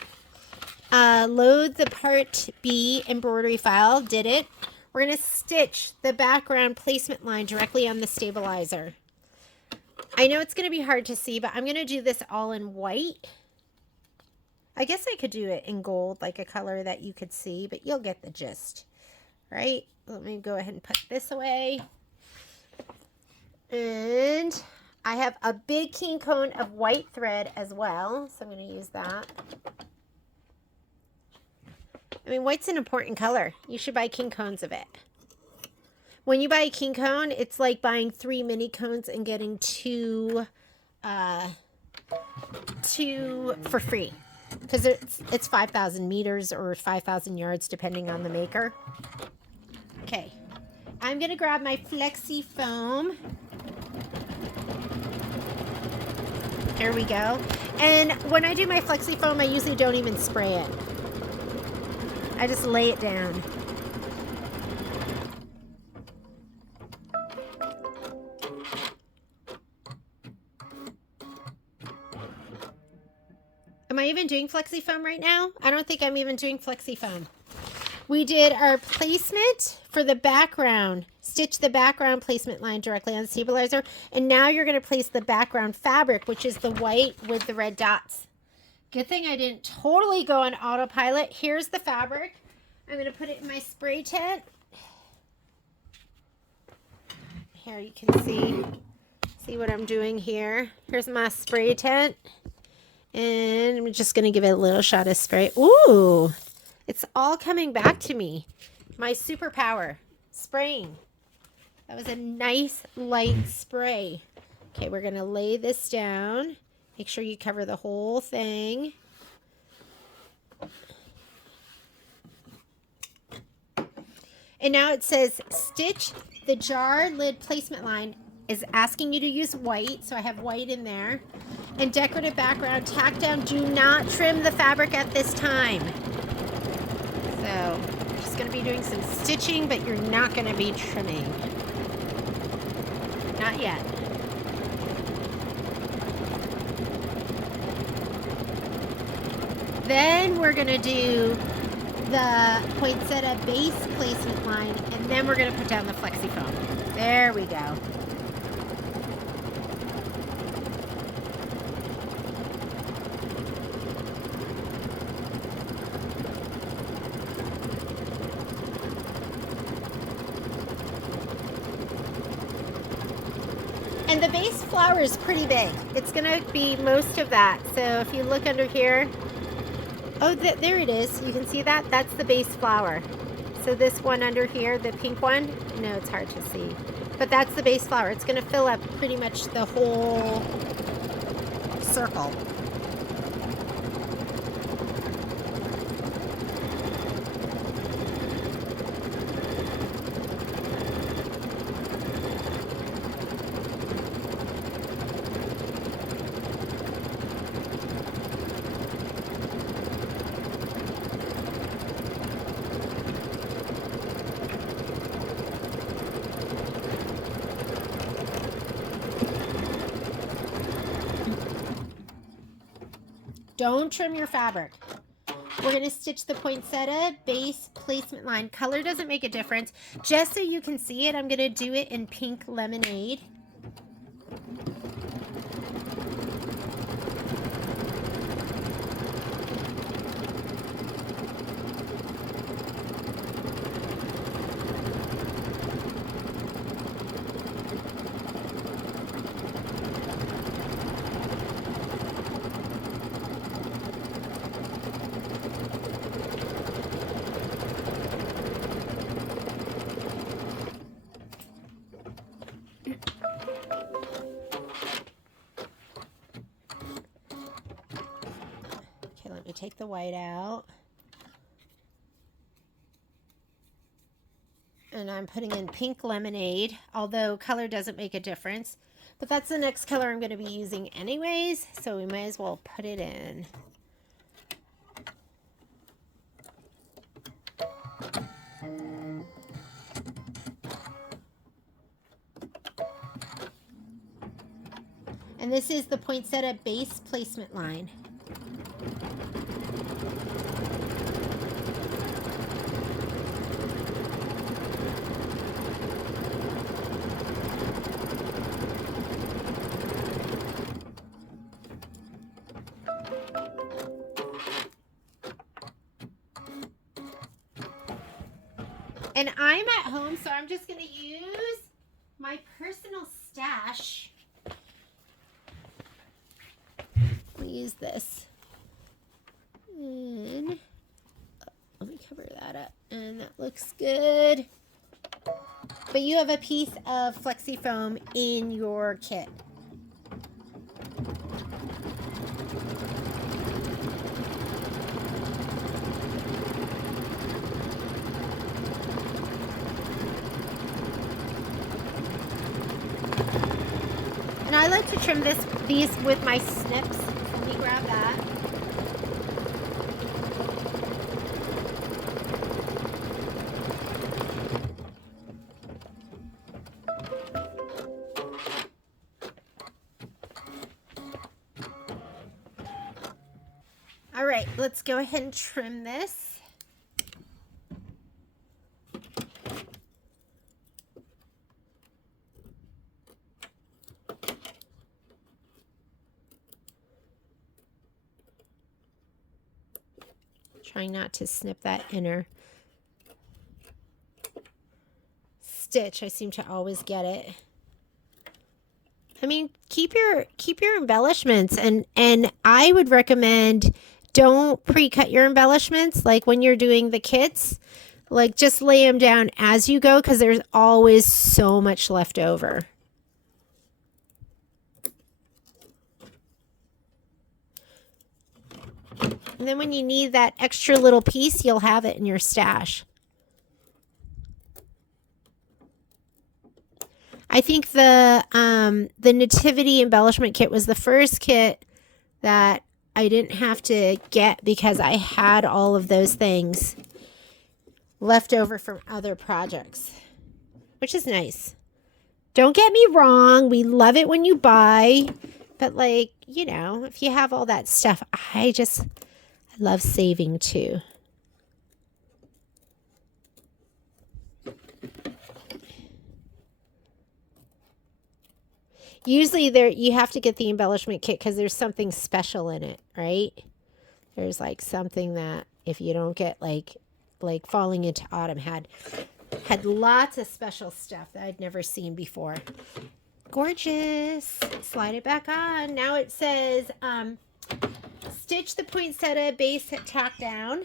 Load the part B embroidery file. Did it. We're going to stitch the background placement line directly on the stabilizer. I know it's going to be hard to see, but I'm going to do this all in white. I guess I could do it in gold, like a color that you could see, but you'll get the gist. Right? Let me go ahead and put this away. And I have a big king cone of white thread as well, so I'm going to use that. White's an important color. You should buy king cones of it. When you buy a king cone, it's like buying 3 mini cones and getting 2 for free. Because it's 5,000 meters or 5,000 yards, depending on the maker. Okay. I'm going to grab my flexi foam. There we go. And when I do my flexi foam, I usually don't even spray it. I just lay it down. Am I even doing flexi foam right now? I don't think I'm even doing flexi foam. We did our placement for the background. Stitch the background placement line directly on the stabilizer. And now you're going to place the background fabric, which is the white with the red dots. Good thing I didn't totally go on autopilot. Here's the fabric. I'm going to put it in my spray tent. Here you can see what I'm doing here. Here's my spray tent. And I'm just going to give it a little shot of spray. Ooh, it's all coming back to me. My superpower, spraying. That was a nice light spray. Okay, we're going to lay this down. Make sure you cover the whole thing. And now it says stitch the jar lid placement line is asking you to use white. So I have white in there. And decorative background, tack down. Do not trim the fabric at this time. So I'm just going to be doing some stitching, but you're not going to be trimming. Not yet. Then we're going to do the poinsettia base placement line, and then we're going to put down the flexi foam. There we go. And the base flower is pretty big. It's going to be most of that. So if you look under here, oh, there it is. You can see that? That's the base flower. So this one under here, the pink one, no, it's hard to see. But that's the base flower. It's going to fill up pretty much the whole circle. Don't trim your fabric. We're going to stitch the poinsettia base placement line. Color doesn't make a difference. Just so you can see it, I'm going to do it in pink lemonade. Let me take the white out. And I'm putting in pink lemonade, although color doesn't make a difference. But that's the next color I'm going to be using anyways, so we might as well put it in. And this is the poinsettia base placement line. And I'm at home, so I'm just going to use my personal stash. We'll use this. And let me cover that up. And that looks good. But you have a piece of flexi foam in your kit. And I like to trim these with my snips. Let me grab right, let's go ahead and trim this. Trying not to snip that inner stitch. I seem to always get it. I mean, keep your embellishments, and I would recommend don't pre-cut your embellishments like when you're doing the kits. Like just lay them down as you go because there's always so much left over. And then when you need that extra little piece, you'll have it in your stash. I think the Nativity embellishment kit was the first kit that I didn't have to get because I had all of those things left over from other projects, which is nice. Don't get me wrong, we love it when you buy, but like, you know, if you have all that stuff, I love saving too. Usually you have to get the embellishment kit because there's something special in it, right? There's like something that if you don't get like Falling into Autumn had lots of special stuff that I'd never seen before. Gorgeous. Slide it back on. Now it says stitch the poinsettia base tack down,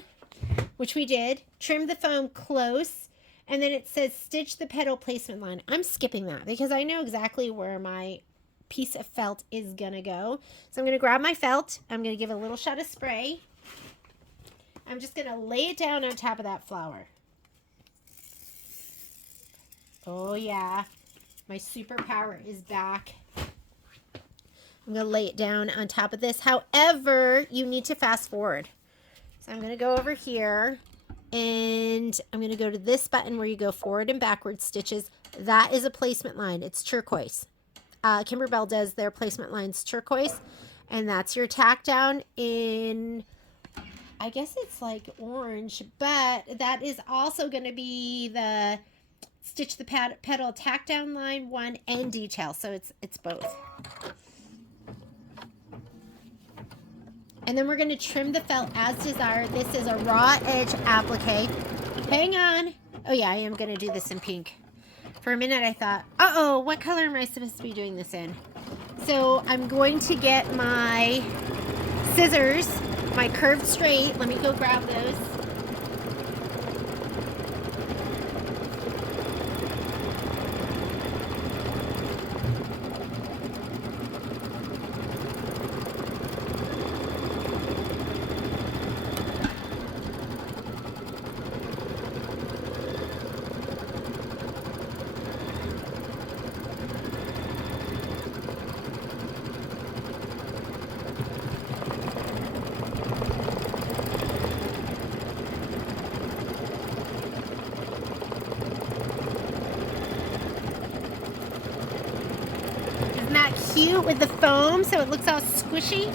which we did. Trim the foam close. And then it says stitch the petal placement line. I'm skipping that because I know exactly where my piece of felt is going to go. So I'm going to grab my felt. I'm going to give it a little shot of spray. I'm just going to lay it down on top of that flower. Oh yeah, my superpower is back. I'm going to lay it down on top of this. However, you need to fast forward. So I'm going to go over here. And I'm going to go to this button where you go forward and backward stitches. That is a placement line. It's turquoise. Kimberbell does their placement lines turquoise. And that's your tack down in, I guess it's like orange. But that is also going to be the stitch the petal tack down line 1 and detail. So it's both. And then we're going to trim the felt as desired. This is a raw edge applique. Hang on. Oh yeah, I am going to do this in pink. For a minute I thought, uh-oh, what color am I supposed to be doing this in? So I'm going to get my scissors, my curved straight. Let me go grab those. Cute with the foam so it looks all squishy.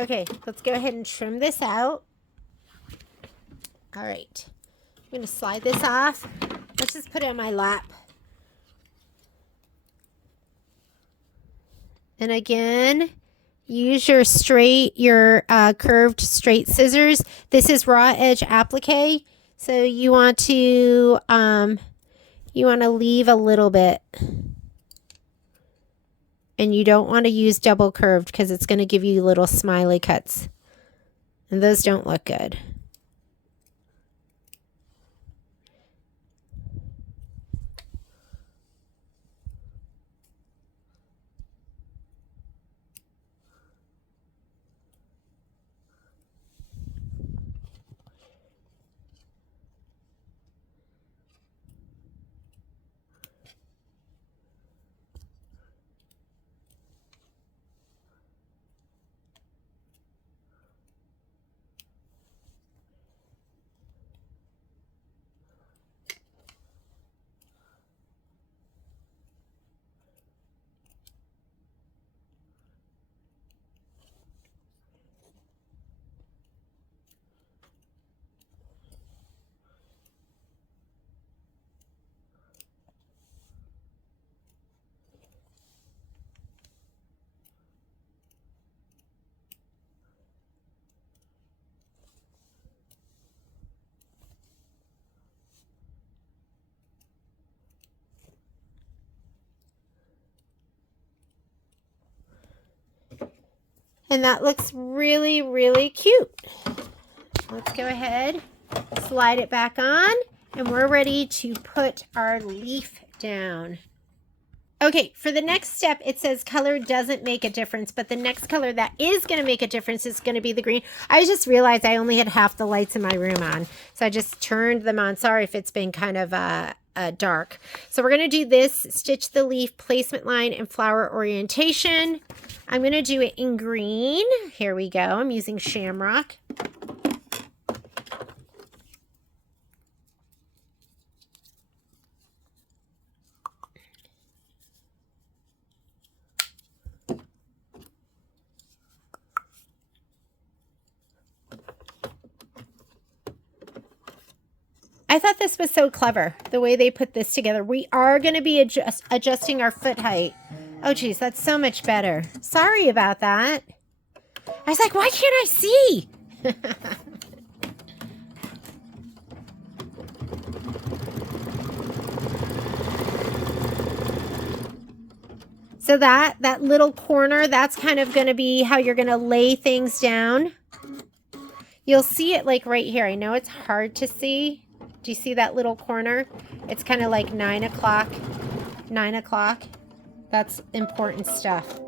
Okay, let's go ahead and trim this out. All right, I'm going to slide this off. Let's just put it on my lap. And again, use your curved straight scissors. This is raw edge applique. So you want to leave a little bit. And you don't want to use double curved because it's going to give you little smiley cuts. And those don't look good. And that looks really, really cute. Let's go ahead, slide it back on, and we're ready to put our leaf down. Okay, for the next step, it says color doesn't make a difference, but the next color that is going to make a difference is going to be the green. I just realized I only had half the lights in my room on, so I just turned them on. Sorry if it's been kind of dark. So we're going to do this, stitch the leaf, placement line, and flower orientation. I'm going to do it in green. Here we go. I'm using Shamrock. I thought this was so clever, the way they put this together. We are going to be adjusting our foot height. Oh, geez, that's so much better. Sorry about that. I was like, why can't I see? So that little corner, that's kind of going to be how you're going to lay things down. You'll see it like right here. I know it's hard to see. Do you see that little corner? It's kind of like 9 o'clock. 9 o'clock. That's important stuff.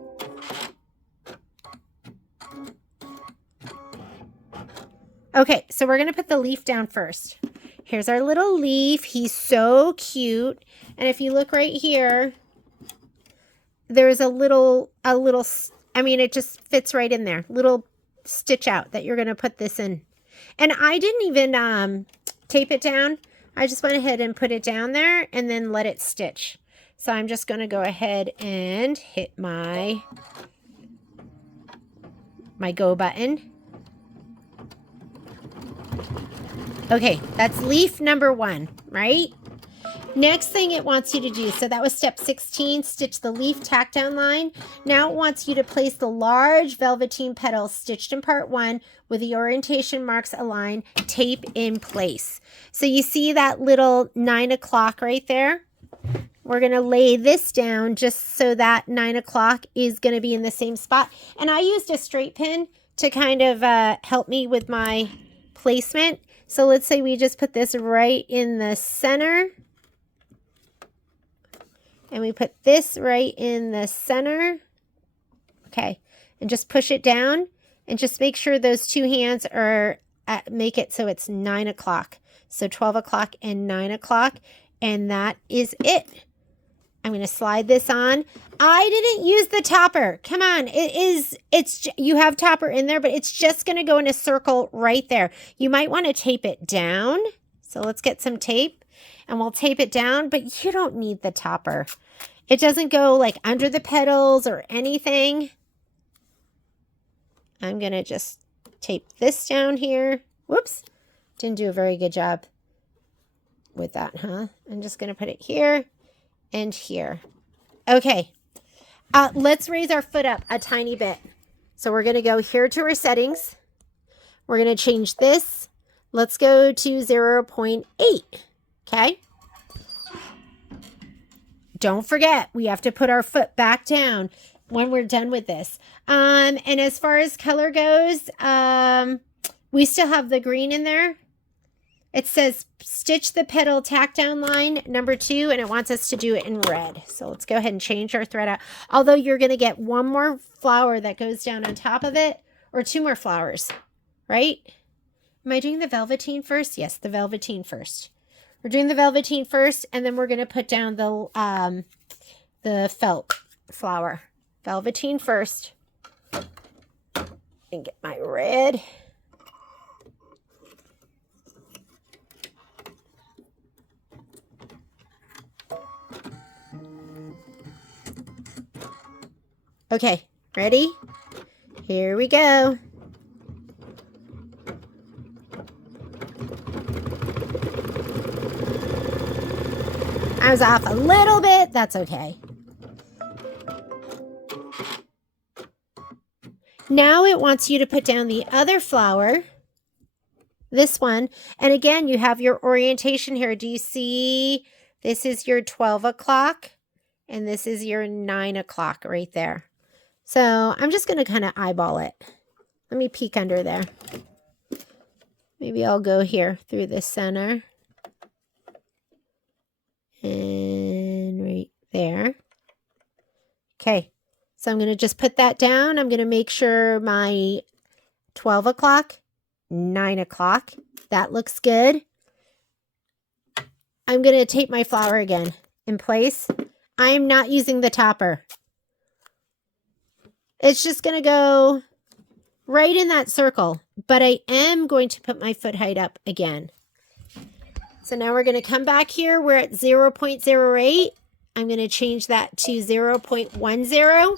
Okay, so we're going to put the leaf down first. Here's our little leaf. He's so cute. And if you look right here, there's a little, I mean, it just fits right in there. Little stitch out that you're going to put this in. And I didn't even tape it down. I just went ahead and put it down there and then let it stitch. So I'm just going to go ahead and hit my go button. Okay, that's leaf number 1, right? Next thing it wants you to do, so that was step 16, stitch the leaf tack down line. Now it wants you to place the large velveteen petals stitched in part 1 with the orientation marks aligned, tape in place. So you see that little 9 o'clock right there? We're going to lay this down just so that 9 o'clock is going to be in the same spot. And I used a straight pin to kind of help me with my placement. So let's say we just put this right in the center. And we put this right in the center. Okay. And just push it down. And just make sure those two hands are, make it so it's 9 o'clock. So 12 o'clock and 9 o'clock. And that is it. I'm going to slide this on. I didn't use the topper. Come on. You have topper in there, but it's just going to go in a circle right there. You might want to tape it down. So let's get some tape and we'll tape it down, but you don't need the topper. It doesn't go like under the petals or anything. I'm going to just tape this down here. Whoops. Didn't do a very good job with that, huh? I'm just going to put it here and here. Okay. Let's raise our foot up a tiny bit. So we're going to go here to our settings. We're going to change this. Let's go to 0.8. Okay. Don't forget, we have to put our foot back down when we're done with this. And as far as color goes, we still have the green in there. It says stitch the petal tack down line number 2, and it wants us to do it in red. So let's go ahead and change our thread out. Although you're going to get one more flower that goes down on top of it, or 2 more flowers, right? Am I doing the velveteen first? Yes, the velveteen first. We're doing the velveteen first, and then we're going to put down the felt flower. Velveteen first. And get my red. Okay, ready? Here we go. I was off a little bit. That's okay. Now it wants you to put down the other flower, this one. And again, you have your orientation here. Do you see? This is your 12 o'clock, and this is your 9 o'clock right there. So I'm just going to kind of eyeball it. Let me peek under there. Maybe I'll go here through the center. And right there. Okay. So I'm going to just put that down. I'm going to make sure my 12 o'clock, 9 o'clock. That looks good. I'm going to tape my flower again in place. I'm not using the topper. It's just going to go right in that circle, but I am going to put my foot height up again. So now we're going to come back here. We're at 0.08. I'm going to change that to 0.10.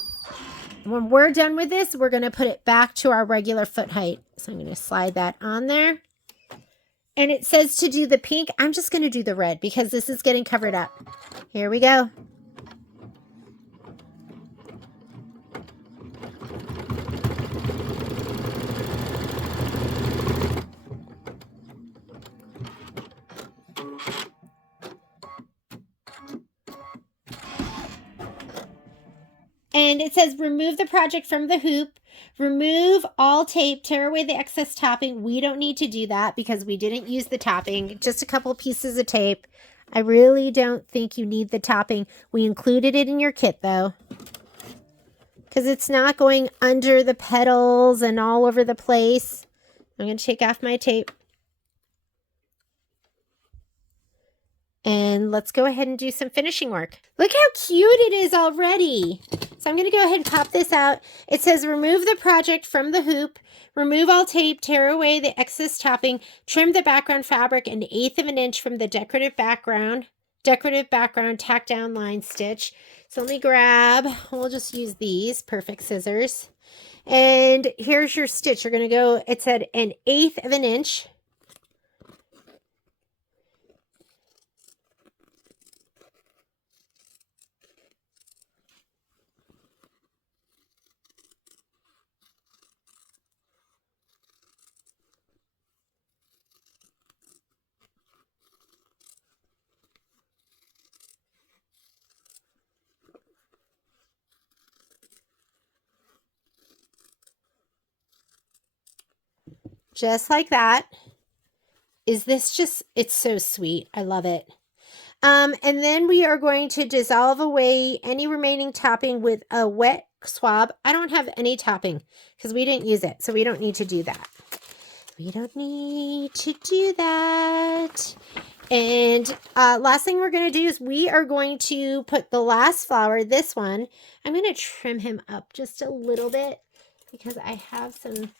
When we're done with this, we're going to put it back to our regular foot height. So I'm going to slide that on there. And it says to do the pink. I'm just going to do the red because this is getting covered up. Here we go. And it says remove the project from the hoop, remove all tape, tear away the excess topping. We don't need to do that because we didn't use the topping, just a couple pieces of tape. I really don't think you need the topping. We included it in your kit though, because it's not going under the petals and all over the place. I'm going to take off my tape. And let's go ahead and do some finishing work. Look how cute it is already. So I'm going to go ahead and pop this out. It says remove the project from the hoop, remove all tape, tear away the excess topping, trim the background fabric an 1/8 of an inch from the decorative background, tack down line stitch. So let me grab, we'll just use these perfect scissors. And here's your stitch. You're going to go, it said an 1/8 of an inch. Just like that. Is this just, it's so sweet. I love it. And then we are going to dissolve away any remaining topping with a wet swab. I don't have any topping because we didn't use it, so we don't need to do that. We don't need to do that. And last thing we're going to do is we are going to put the last flower, this one. I'm going to trim him up just a little bit because I have some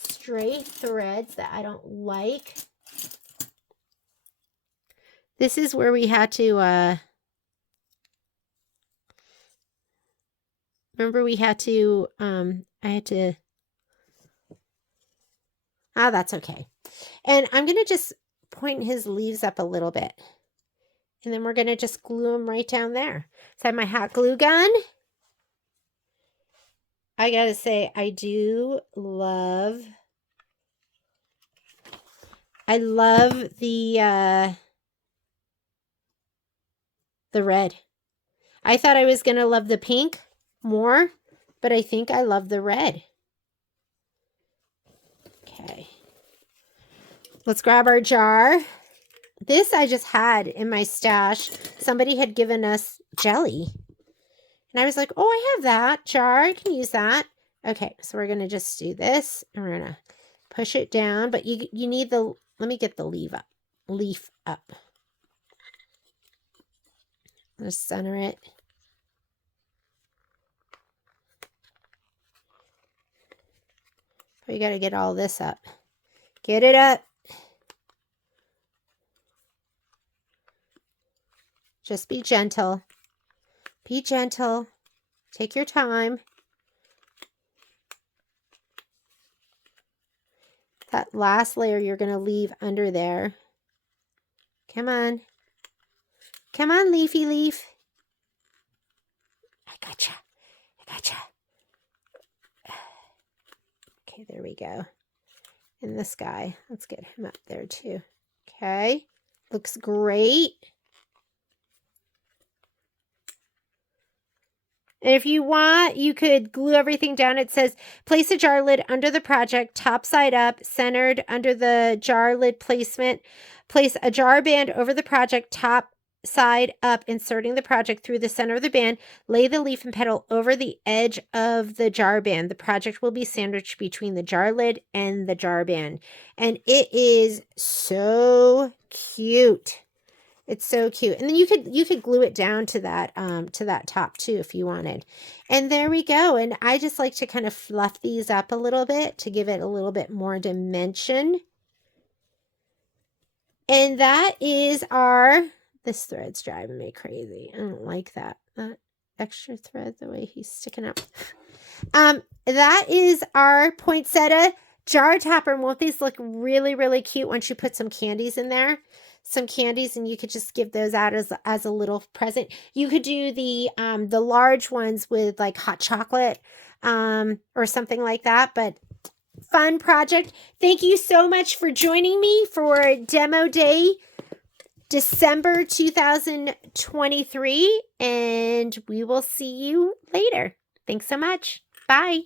stray threads that I don't like. This is where we had to, remember we had to, I had to, that's okay. And I'm going to just point his leaves up a little bit. And then we're going to just glue them right down there. So I have my hot glue gun. I gotta say, I love the red. I thought I was gonna love the pink more, but I think I love the red. Okay. Let's grab our jar. This I just had in my stash. Somebody had given us jelly. And I was like, oh, I have that jar. I can use that. Okay, so we're going to just do this. And we're going to push it down. But you need the, let me get the leaf up. Let's center it. We got to get all this up. Get it up. Just be gentle. Be gentle. Take your time. That last layer you're going to leave under there. Come on. Come on, leafy leaf. I gotcha. I gotcha. Okay, there we go. And this guy, let's get him up there too. Okay, looks great. And if you want, you could glue everything down. It says, place a jar lid under the project, top side up, centered under the jar lid placement. Place a jar band over the project, top side up, inserting the project through the center of the band. Lay the leaf and petal over the edge of the jar band. The project will be sandwiched between the jar lid and the jar band. And it is so cute. It's so cute. And then you could glue it down to that top too if you wanted. And there we go. And I just like to kind of fluff these up a little bit to give it a little bit more dimension. And that is this thread's driving me crazy. I don't like that extra thread, the way he's sticking up. That is our poinsettia jar topper. And won't these look really, really cute once you put some candies in there? Some candies, and you could just give those out as a little present. You could do the large ones with like hot chocolate or something like that. But fun project. Thank you so much for joining me for Demo Day, December 2023, and we will see you later. Thanks so much. Bye.